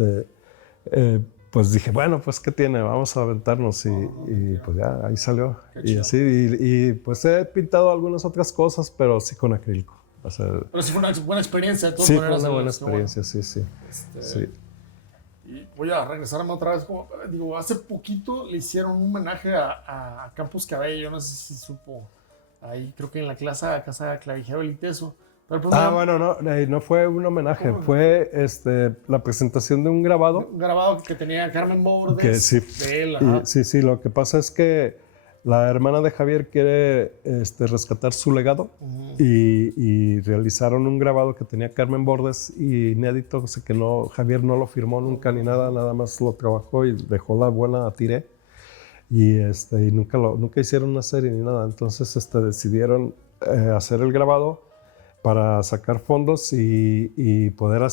pues dije, bueno, pues ¿qué tiene? Vamos a aventarnos y pues ya, ahí salió. Qué Y chido. así, y pues he pintado algunas otras cosas, pero sí con acrílico. O sea, Pero sí fue una buena experiencia, de todas sí, fue maneras. una buena qué bueno. experiencia, sí, sí. Sí. Y voy a regresarme otra vez. Digo, hace poquito le hicieron un homenaje a Campos Cabello, no sé si supo. Ahí creo que en la casa Clavijero del Iteso. Pero pues, Bueno, no fue un homenaje, ¿Cómo? fue la presentación de un grabado. un grabado que tenía Carmen Bordes Que sí, de él. Ajá. sí, lo que pasa es que la hermana de Javier quiere rescatar su legado y realizaron un grabado que tenía Carmen Bordes y inédito, o sea que Javier no lo firmó nunca ni nada más lo trabajó y dejó la buena tiré y nunca hicieron una serie ni nada, entonces decidieron hacer el grabado para sacar fondos y poder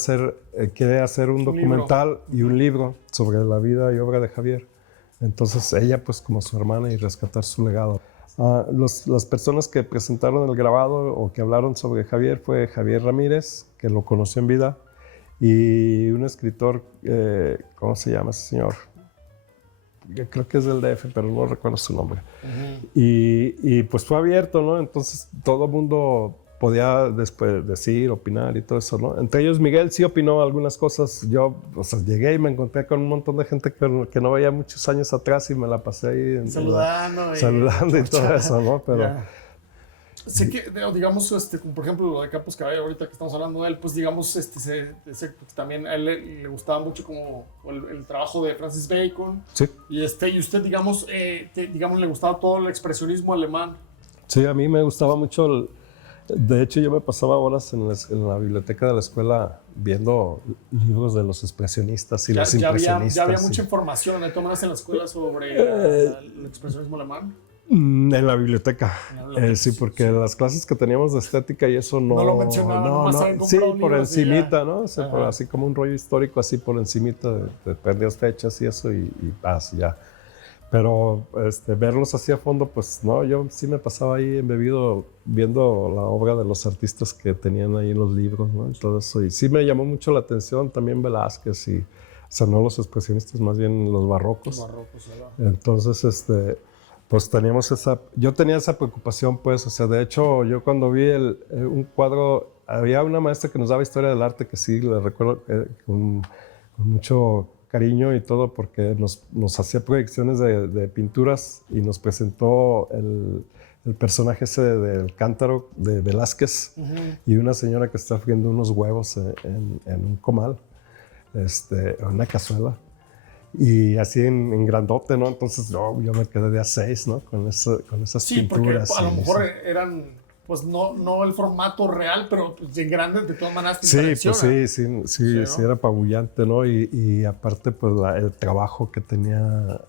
quiere hacer un documental y un libro sobre la vida y obra de Javier. Entonces ella pues como su hermana y rescatar su legado. Las personas que presentaron el grabado o que hablaron sobre Javier fue Javier Ramírez, que lo conoció en vida, y un escritor, ¿cómo se llama ese señor? Creo que es del DF, pero no recuerdo su nombre. Y pues fue abierto, ¿no? Entonces todo el mundo podía después decir, opinar y todo eso, ¿no? Entre ellos Miguel sí opinó algunas cosas. Yo, llegué y me encontré con un montón de gente que no veía muchos años atrás y me la pasé ahí Saludando. saludando y todo eso, ¿no? Pero Ya. Sé que, digamos, como por ejemplo, lo de Campos Cabello, ahorita que estamos hablando de él, pues digamos, también a él le gustaba mucho como el trabajo de Francis Bacon. sí, Y usted, digamos, digamos, le gustaba todo el expresionismo alemán. sí, a mí me gustaba mucho. De hecho, yo me pasaba horas en la biblioteca de la escuela viendo libros de los expresionistas y los impresionistas. Ya había mucha información, de todas maneras, en la escuela sobre el expresionismo alemán. En la biblioteca. Sí, porque sí. Las clases que teníamos de estética y eso no lo mencionaban, nomás habían sí, comprado por libros y encimita, ya. ¿no? O sea, así como un rollo histórico, así por encimita de perdidas fechas y eso y así ya. Pero verlos así a fondo, pues no, yo sí me pasaba ahí embebido viendo la obra de los artistas que tenían ahí en los libros, ¿no? Y todo eso. Y sí me llamó mucho la atención también Velázquez o sea, no los expresionistas, más bien los barrocos. Los barrocos, ¿verdad? Entonces, pues yo tenía esa preocupación, pues, o sea, de hecho, yo cuando vi un cuadro, había una maestra que nos daba historia del arte que sí, le recuerdo con mucho cariño y todo, porque nos hacía proyecciones de pinturas y nos presentó el personaje ese del cántaro de Velázquez y una señora que está friendo unos huevos en un comal, en una cazuela. Y así en grandote, ¿no? Entonces yo me quedé de A6, ¿no? Con esas Sí, pinturas. porque a lo mejor eran, pues no el formato real, pero pues, en grande de todas maneras te impresiona. Pues sí, era apabullante, ¿no? Y aparte, pues el trabajo que tenía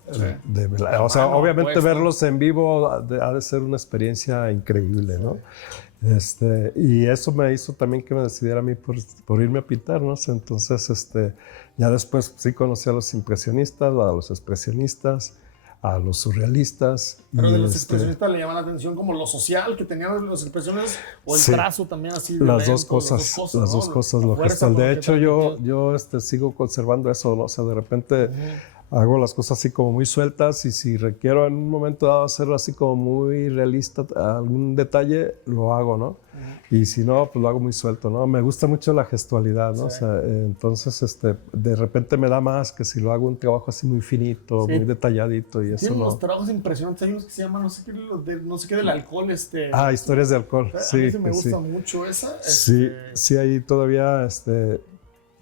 o sea, obviamente verlos en vivo ha de ser una experiencia increíble, ¿no? Y eso me hizo también que me decidiera a mí por irme a pintar, ¿no? Entonces, ya después sí conocí a los impresionistas, a los expresionistas, a los surrealistas. Pero de los expresionistas le llama la atención como lo social que tenían los expresionistas o el trazo también así. Las dos cosas, lo gestal. De hecho, yo sigo conservando eso, ¿no? O sea, de repente hago las cosas así como muy sueltas y si requiero en un momento dado hacerlo así como muy realista, algún detalle, lo hago, ¿no? Y si no, pues lo hago muy suelto, ¿no? Me gusta mucho la gestualidad, ¿no? Sí. O sea, entonces, de repente me da más que si lo hago un trabajo así muy finito, Sí. muy detalladito y eso Tienen no. unos trabajos impresionantes. Hay unos que se llaman, no sé qué del alcohol. Historias de alcohol, A sí, mí sí me sí. gusta mucho esa. Sí, sí, ahí todavía,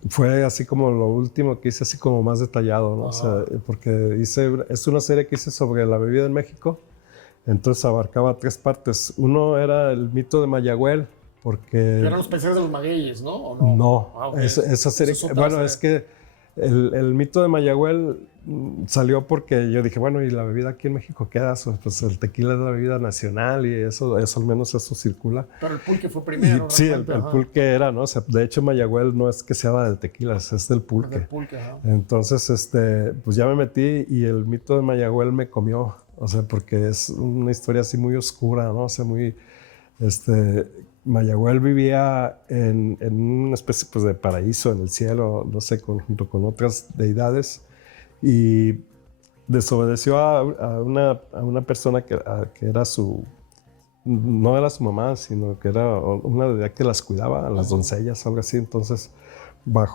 fue así como lo último que hice, así como más detallado, ¿no? O sea, porque es una serie que hice sobre la bebida en México, entonces abarcaba 3 partes. Uno era el mito de Mayagüel, Que porque eran los paisajes de los magueyes, ¿no? ¿O no? no, Ok. esa serie, Eso es otra bueno, serie. es que el mito de Mayagüel salió porque yo dije, bueno, ¿y la bebida aquí en México qué da? Pues el tequila es la bebida nacional y eso al menos eso circula. Pero el pulque fue Y primero, sí, realmente. el pulque era, ¿no? O sea, de hecho, Mayagüel no es que sea del tequila, es del Es del pulque. pulque, ajá. Entonces, pues ya me metí y el mito de Mayagüel me comió, o sea, porque es una historia así muy oscura, ¿no? O sea, muy, Mayagüel vivía en una especie pues, de paraíso en el cielo, no sé, junto con otras deidades y desobedeció a una persona que era no era su mamá, sino que era una deidad que las cuidaba, a las doncellas, algo así. Entonces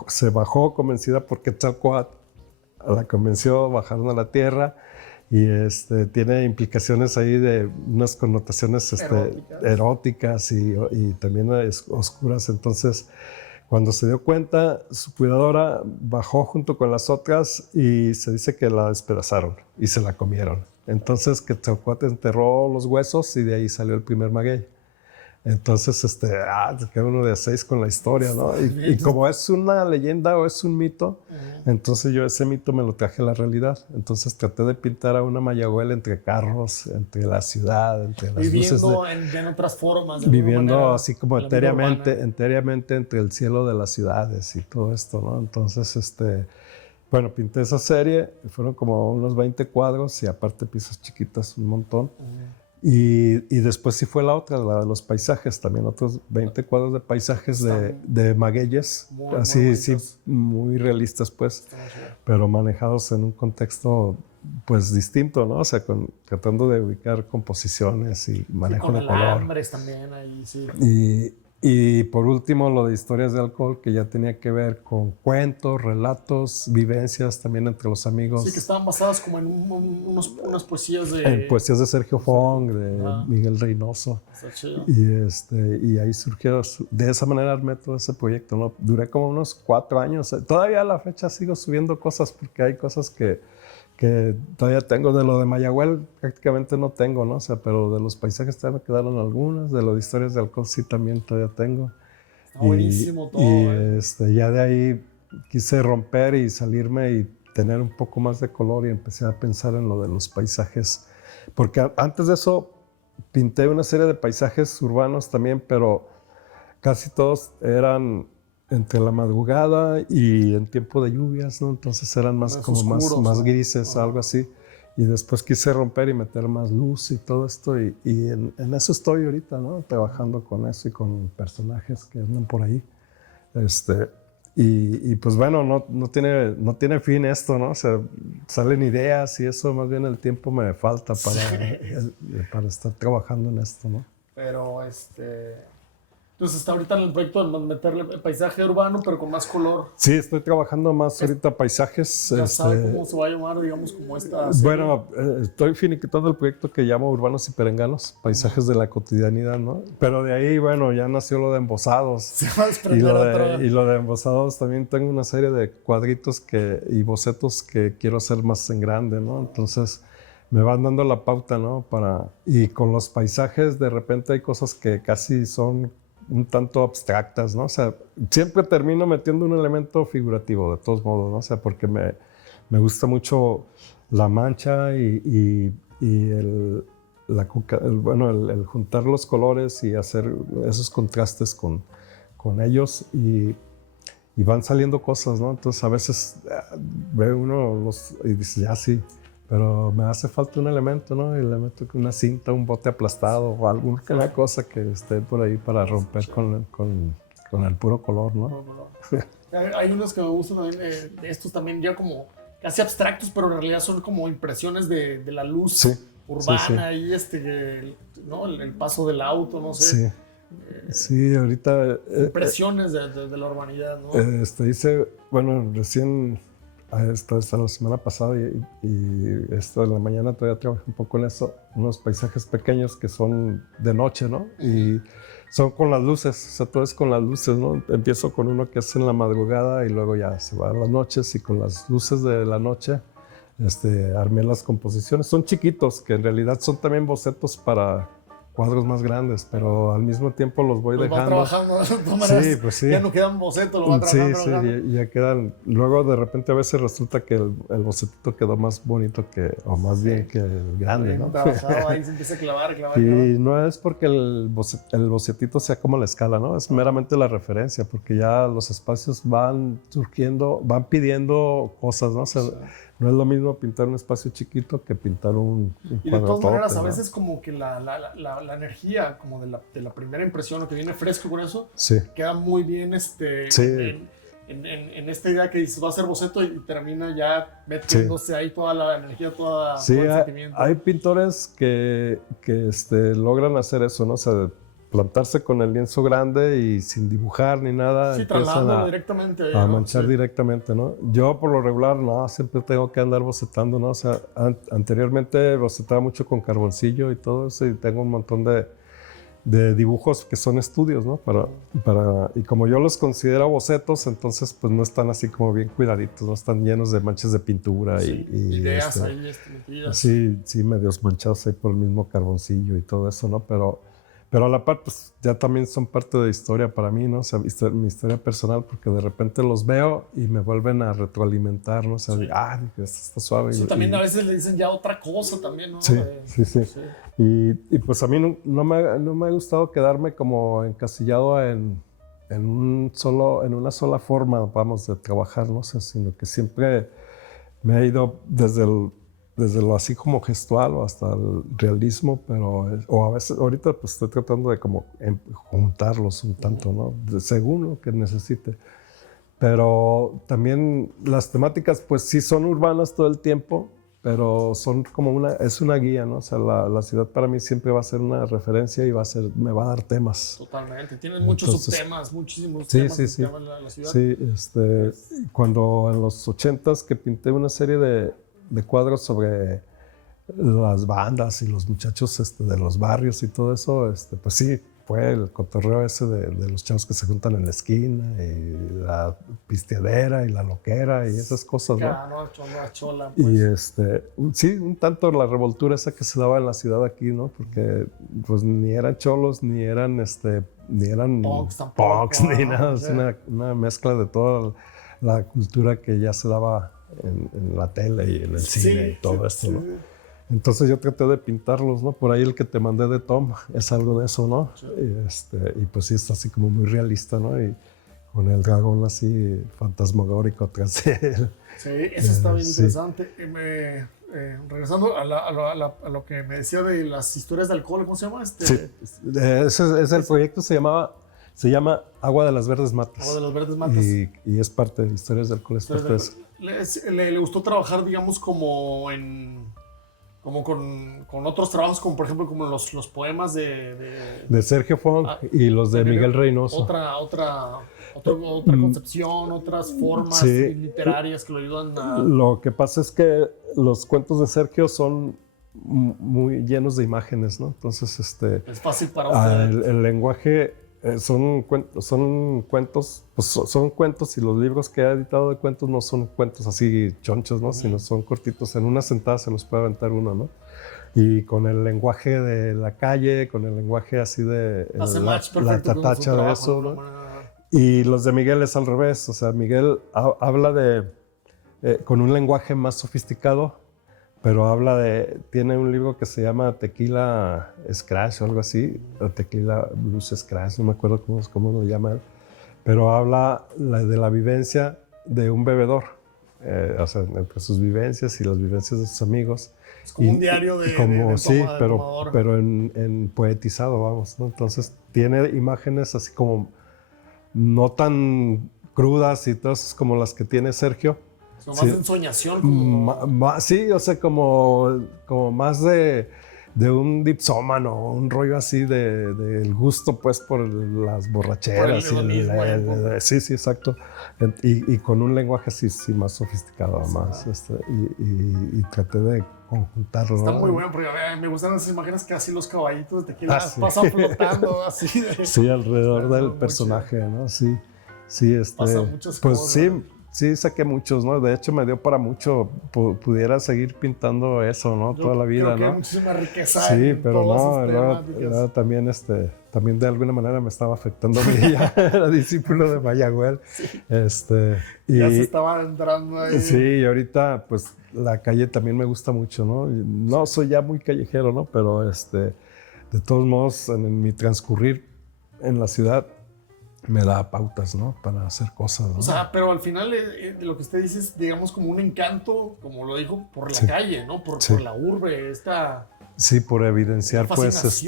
se bajó convencida por Quetzalcóatl, la convenció, bajaron a la tierra y tiene implicaciones ahí de unas connotaciones eróticas y también oscuras. Entonces, cuando se dio cuenta, su cuidadora bajó junto con las otras y se dice que la despedazaron y se la comieron. Entonces, Quetzalcóatl enterró los huesos y de ahí salió el primer maguey. Entonces, se queda uno de 6 con la historia, ¿no? Y como es una leyenda o es un mito, entonces yo ese mito me lo traje a la realidad. Entonces traté de pintar a una Mayagüel entre carros, entre la ciudad, entre las luces Viviendo en otras formas. De viviendo manera, así como enteramente entre el cielo de las ciudades y todo esto, ¿no? Entonces, bueno, pinté esa serie, fueron como unos 20 cuadros y aparte piezas chiquitas, un montón. Y después sí fue la otra, la de los paisajes, también otros 20 cuadros de paisajes de magueyes, así, sí, muy realistas pues, pero manejados en un contexto pues distinto, ¿no? O sea, tratando de ubicar composiciones y manejo de color. Alambres también ahí, sí. Y por último, lo de historias de alcohol, que ya tenía que ver con cuentos, relatos, vivencias también entre los amigos. Sí, que estaban basadas como en unas poesías de... En poesías de Sergio Fong, de Miguel Reynoso. Está chido. Y ahí surgió, de esa manera armé todo ese proyecto, ¿no? Duré como unos 4 años. Todavía a la fecha sigo subiendo cosas porque hay cosas que todavía tengo. De lo de Mayagüel prácticamente no tengo, ¿no? O sea, pero de los paisajes todavía me quedaron algunas, de lo de historias de alcohol sí también todavía tengo. Está buenísimo todo. Ya de ahí quise romper y salirme y tener un poco más de color y empecé a pensar en lo de los paisajes. Porque antes de eso pinté una serie de paisajes urbanos también, pero casi todos eran entre la madrugada y en tiempo de lluvias, ¿no? Entonces eran más oscuros, más grises, algo así. Y después quise romper y meter más luz y todo esto. Y en eso estoy ahorita, ¿no? Trabajando con eso y con personajes que andan por ahí. Y pues bueno, no tiene fin esto, ¿no? O sea, salen ideas y eso, más bien el tiempo me falta para estar trabajando en esto, ¿no? Pero entonces está ahorita en el proyecto de meterle paisaje urbano, pero con más color. Sí, estoy trabajando más ahorita paisajes. Ya sabe cómo se va a llamar, digamos, como esta serie. Bueno, estoy finiquitando el proyecto que llamo Urbanos y Perenganos, paisajes de la cotidianidad, ¿no? Pero de ahí, bueno, ya nació lo de embosados. Se va a desprender y lo de embosados también tengo una serie de cuadritos y bocetos que quiero hacer más en grande, ¿no? Entonces me van dando la pauta, ¿no? Y con los paisajes de repente hay cosas que casi son un tanto abstractas, ¿no? O sea, siempre termino metiendo un elemento figurativo, de todos modos, ¿no? O sea, porque me gusta mucho la mancha y el juntar los colores y hacer esos contrastes con ellos y van saliendo cosas, ¿no? Entonces a veces ve uno y dice, ya sí, pero me hace falta un elemento, ¿no? Y le meto una cinta, un bote aplastado o alguna cosa que esté por ahí para romper con el puro color, ¿no? Hay unos que me gustan también, estos también ya como casi abstractos, pero en realidad son como impresiones de la luz urbana y ¿no? El paso del auto, no sé. Sí. Sí, ahorita... impresiones de la urbanidad, ¿no? Hice, bueno, recién, esta la semana pasada y esto en la mañana todavía trabajé un poco en eso, unos paisajes pequeños que son de noche, ¿no? Y son con las luces, o sea, todo es con las luces, ¿no? Empiezo con uno que es en la madrugada y luego ya se va a las noches y con las luces de la noche armé las composiciones. Son chiquitos, que en realidad son también bocetos para cuadros más grandes, pero al mismo tiempo los voy Los va dejando. trabajando, de todas maneras, Sí, pues sí. ya no quedan bocetos, lo va trabajando. Sí, ya quedan. Luego de repente a veces resulta que el bocetito quedó más bonito o más bien que el grande, Bien ¿no? trabajado, ahí se empieza a clavar. Y no es porque el bocetito sea como la escala, ¿no? Es meramente la referencia, porque ya los espacios van surgiendo, van pidiendo cosas, ¿no? O sea, no es lo mismo pintar un espacio chiquito que pintar un y de todas maneras, a ¿no? veces como que la energía como de la primera impresión, lo que viene fresco con eso, sí. queda muy bien sí. en esta idea que dices, va a ser boceto y termina ya metiéndose ahí toda la energía, todo el sentimiento. Hay pintores que logran hacer eso, ¿no? O sea, plantarse con el lienzo grande y sin dibujar ni nada. Sí, empiezan directamente. A manchar directamente, ¿no? Yo por lo regular, no, siempre tengo que andar bocetando, ¿no? O sea, anteriormente bocetaba mucho con carboncillo y todo eso y tengo un montón de dibujos que son estudios, ¿no? Y como yo los considero bocetos, entonces pues no están así como bien cuidaditos, no están llenos de manchas de pintura y ideas ahí metidas. Sí, medios manchados ahí por el mismo carboncillo y todo eso, ¿no? Pero a la par, pues ya también son parte de historia para mí, ¿no? O sea, mi historia personal, porque de repente los veo y me vuelven a retroalimentar, ¿no? O sea, esto está suave. Sí, también a veces le dicen ya otra cosa también, ¿no? Sí. Y pues a mí no me ha gustado quedarme como encasillado en una sola forma, vamos, de trabajar, ¿no? O sea, sino que siempre me he ido desde lo así como gestual o hasta el realismo, o a veces, ahorita pues estoy tratando de como juntarlos un tanto, ¿no? Según lo que necesite. Pero también las temáticas pues sí son urbanas todo el tiempo, pero son como es una guía, ¿no? O sea, la ciudad para mí siempre va a ser una referencia y me va a dar temas. Totalmente, tienen muchos subtemas, muchísimos temas que llaman la ciudad. Sí, cuando en los 80s que pinté una serie de cuadros sobre las bandas y los muchachos de los barrios y todo eso, pues sí, fue el cotorreo ese de los chavos que se juntan en la esquina y la pisteadera y la loquera y esas cosas, ¿no? Claro, chola, pues. Y sí, un tanto la revoltura esa que se daba en la ciudad aquí, ¿no? Porque pues ni eran cholos, ni eran punks, ni nada, es una mezcla de toda la cultura que ya se daba en la tele y en el cine y todo esto, ¿no? Entonces yo traté de pintarlos, ¿no? Por ahí el que te mandé de Tom es algo de eso, ¿no? Sí. Y pues sí, está así como muy realista, ¿no? Y con el dragón así fantasmagórico atrás de él. Sí, eso está bien interesante. Regresando a lo que me decía de las historias de alcohol, ¿cómo se llama? Sí, el proyecto se llama Agua de las Verdes Matas. Agua de las Verdes Matas. Y es parte de Historias de Alcohol, es parte de eso. ¿Le gustó trabajar, digamos, como con otros trabajos, como por ejemplo como los poemas de Sergio Fong y los de Miguel Reynoso? Otra concepción, otras formas literarias que lo ayudan a... Lo que pasa es que los cuentos de Sergio son muy llenos de imágenes, ¿no? Entonces, es fácil para usted. El lenguaje son cuentos, pues son cuentos, y los libros que he editado de cuentos no son cuentos así chonchos, ¿no? Sino son cortitos, en una sentada se los puede aventar uno, ¿no? Y con el lenguaje de la calle, con el lenguaje así de la tatacha de eso, ¿no? Y los de Miguel es al revés, o sea, Miguel habla con un lenguaje más sofisticado, pero tiene un libro que se llama Tequila Scratch o algo así, o Tequila Blues Scratch, no me acuerdo cómo lo llama él, pero habla de la vivencia de un bebedor, o sea, entre sus vivencias y las vivencias de sus amigos. Es como un diario de sí, pero en poetizado, vamos, ¿no? Entonces tiene imágenes así como no tan crudas y todas como las que tiene Sergio. Más de ensoñación. Sí, o sea, como más de de un dipsómano, un rollo así del gusto pues por las borracheras. Por el hedonismo, Sí, sí, exacto. Y con un lenguaje así, sí más sofisticado, más. Y traté de conjuntarlo. Está ¿no? muy bueno, porque me gustan esas imágenes que así los caballitos de tequila pasan flotando, así. Sí, alrededor del personaje, ¿no? Sí, sí, pasan muchas pues cosas. sí. Sí, saqué muchos, ¿no? De hecho, me dio para mucho. Pudiera seguir pintando eso, ¿no? Yo toda la vida, creo que ¿no? hay muchísima riqueza Sí, en pero todas no, esas temáticas. también de alguna manera me estaba afectando a mí. Ya era discípulo de Mayagüel. Sí. Y Ya se estaba entrando ahí. sí, y ahorita, pues, la calle también me gusta mucho, ¿no? No soy ya muy callejero, ¿no? Pero, de todos modos, en mi transcurrir en la ciudad, me da pautas, ¿no? Para hacer cosas, ¿no? O sea, pero al final lo que usted dice es, digamos, como un encanto, como lo dijo, por la calle, ¿no? Por la urbe, Sí, por evidenciar, pues,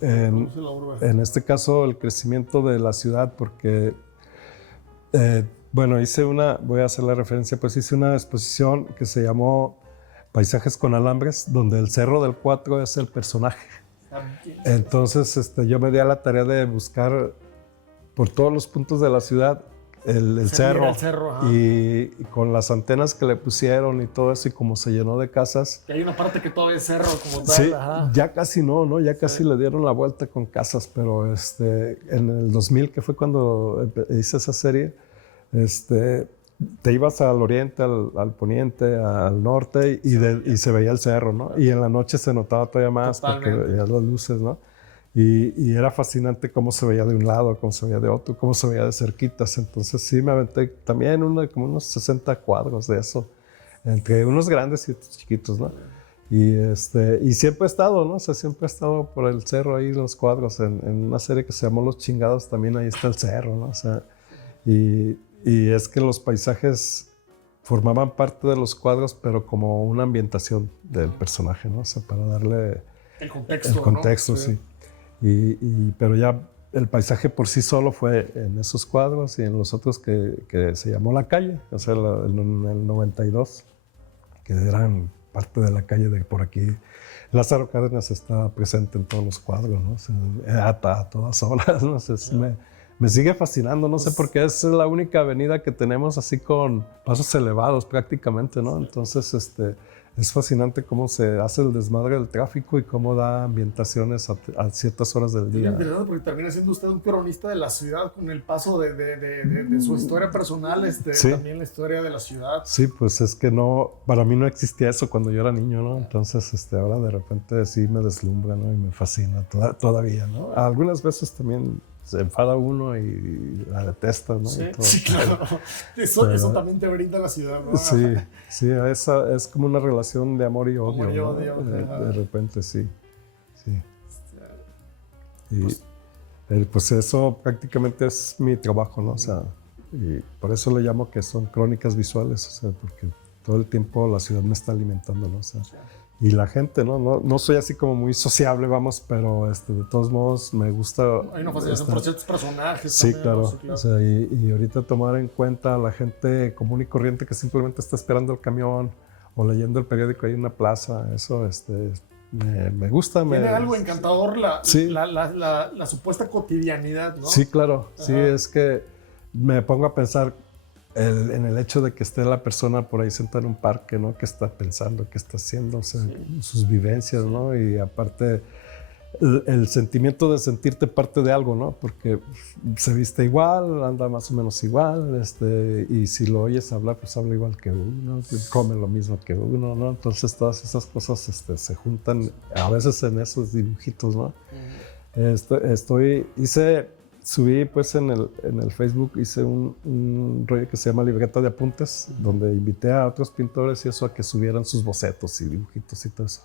en este caso, el crecimiento de la ciudad, porque, bueno, voy a hacer la referencia, pues hice una exposición que se llamó Paisajes con Alambres, donde el Cerro del Cuatro es el personaje. Entonces, yo me di a la tarea de buscar por todos los puntos de la ciudad el cerro, y con las antenas que le pusieron y todo eso, y como se llenó de casas. Que hay una parte que todavía es cerro como tal. Sí, ya casi no, ya casi le dieron la vuelta con casas, pero en el 2000, que fue cuando hice esa serie, te ibas al oriente, al poniente, al norte, y se veía el cerro, ¿no? Y en la noche se notaba todavía más. Totalmente. Porque veías las luces, ¿no? Y era fascinante cómo se veía de un lado, cómo se veía de otro, cómo se veía de cerquitas. Entonces sí me aventé también como unos 60 cuadros de eso, entre unos grandes y otros chiquitos, ¿no? Y siempre he estado, ¿no? O sea, siempre he estado por el cerro ahí, los cuadros. En una serie que se llamó Los Chingados también ahí está el cerro, ¿no? O sea, y es que los paisajes formaban parte de los cuadros, pero como una ambientación del personaje, ¿no? O sea, para darle el contexto. El contexto, ¿no? Sí. Pero ya el paisaje por sí solo fue en esos cuadros y en los otros que se llamó La Calle, o sea, en el 92, que eran parte de la calle de por aquí. Lázaro Cárdenas está presente en todos los cuadros, ¿no? O sea, a todas horas, ¿no? O sea, me sigue fascinando, no sé por qué es la única avenida que tenemos así con pasos elevados prácticamente, ¿no? Entonces, es fascinante cómo se hace el desmadre del tráfico y cómo da ambientaciones a ciertas horas del día. Es interesante porque termina siendo usted un cronista de la ciudad con el paso de su historia personal, sí. También la historia de la ciudad. Sí, pues es que para mí no existía eso cuando yo era niño, ¿no? Entonces, ahora de repente sí me deslumbra, ¿no? Y me fascina todavía, ¿no? Algunas veces también se enfada uno y la detesta, ¿no? Sí, sí, claro. Eso también te brinda la ciudad, ¿no? Sí, es como una relación de amor y odio. De repente, sí. Y pues eso prácticamente es mi trabajo, ¿no? O sea, y por eso le llamo que son crónicas visuales, o sea, porque todo el tiempo la ciudad me está alimentando, ¿no? O sea, y la gente, ¿no? No soy así como muy sociable, vamos, pero de todos modos me gusta. Hay una fascinación por ciertos personajes. Sí, también, claro. ¿no? Sí, claro. O sea, y ahorita tomar en cuenta a la gente común y corriente que simplemente está esperando el camión o leyendo el periódico ahí en una plaza, eso me gusta. Tiene algo encantador la supuesta cotidianidad, ¿no? Sí, claro. Ajá. Sí, es que me pongo a pensar en el hecho de que esté la persona por ahí sentada en un parque, ¿no? ¿Qué está pensando? ¿Qué está haciendo? O sea, sus vivencias, ¿no? Y aparte, el sentimiento de sentirte parte de algo, ¿no? Porque se viste igual, anda más o menos igual, y si lo oyes hablar, pues habla igual que uno, come lo mismo que uno, ¿no? Entonces todas esas cosas se juntan a veces en esos dibujitos, ¿no? Subí pues en el Facebook, hice un rollo que se llama Libreta de Apuntes, donde invité a otros pintores y eso a que subieran sus bocetos y dibujitos y todo eso.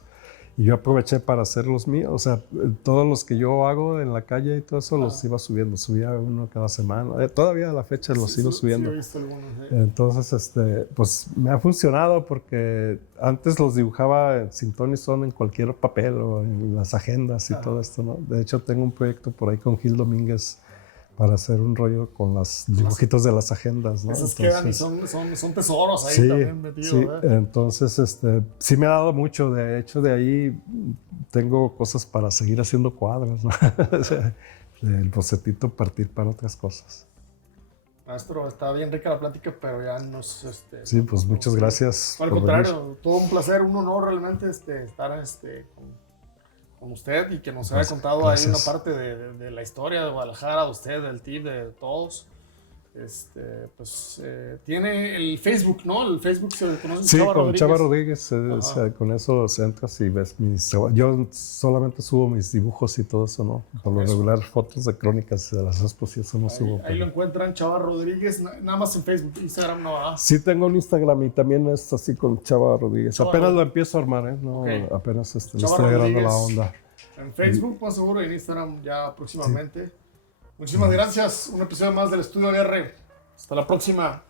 Y yo aproveché para hacer los míos, o sea, todos los que yo hago en la calle y todo eso los iba subiendo, subía uno cada semana, todavía a la fecha los sigo subiendo. Sí, he visto algunos, Entonces, pues me ha funcionado porque antes los dibujaba sin ton y son en cualquier papel o en las agendas y todo esto, ¿no? De hecho, tengo un proyecto por ahí con Gil Domínguez para hacer un rollo con los dibujitos de las agendas, ¿no? Esos quedan y son tesoros ahí sí, también metidos. sí. Entonces, sí me ha dado mucho. De hecho, de ahí tengo cosas para seguir haciendo cuadros, ¿no? O sea, el bocetito partir para otras cosas. Maestro, está bien rica la plática, pero ya sí, pues muchas gracias. Al contrario, todo un placer, un honor realmente estar con usted y que nos haya contado ahí una parte de la historia de Guadalajara, de usted, del team, de todos. Tiene el Facebook, ¿no? El Facebook se conoce. Sí, con Chava Rodríguez, con eso entras y ves yo solamente subo mis dibujos y todo eso, ¿no? Por lo regular, fotos de crónicas de las expos y eso no subo. Ahí lo encuentran, Chava Rodríguez, nada más en Facebook, Instagram no, ¿verdad? Sí, tengo un Instagram y también es así con Chava Rodríguez. Apenas lo empiezo a armar, ¿eh? No, apenas le estoy agarrando la onda. En Facebook, más seguro, y en Instagram ya próximamente. Sí. Muchísimas gracias. Un episodio más del Estudio AR. Hasta la próxima.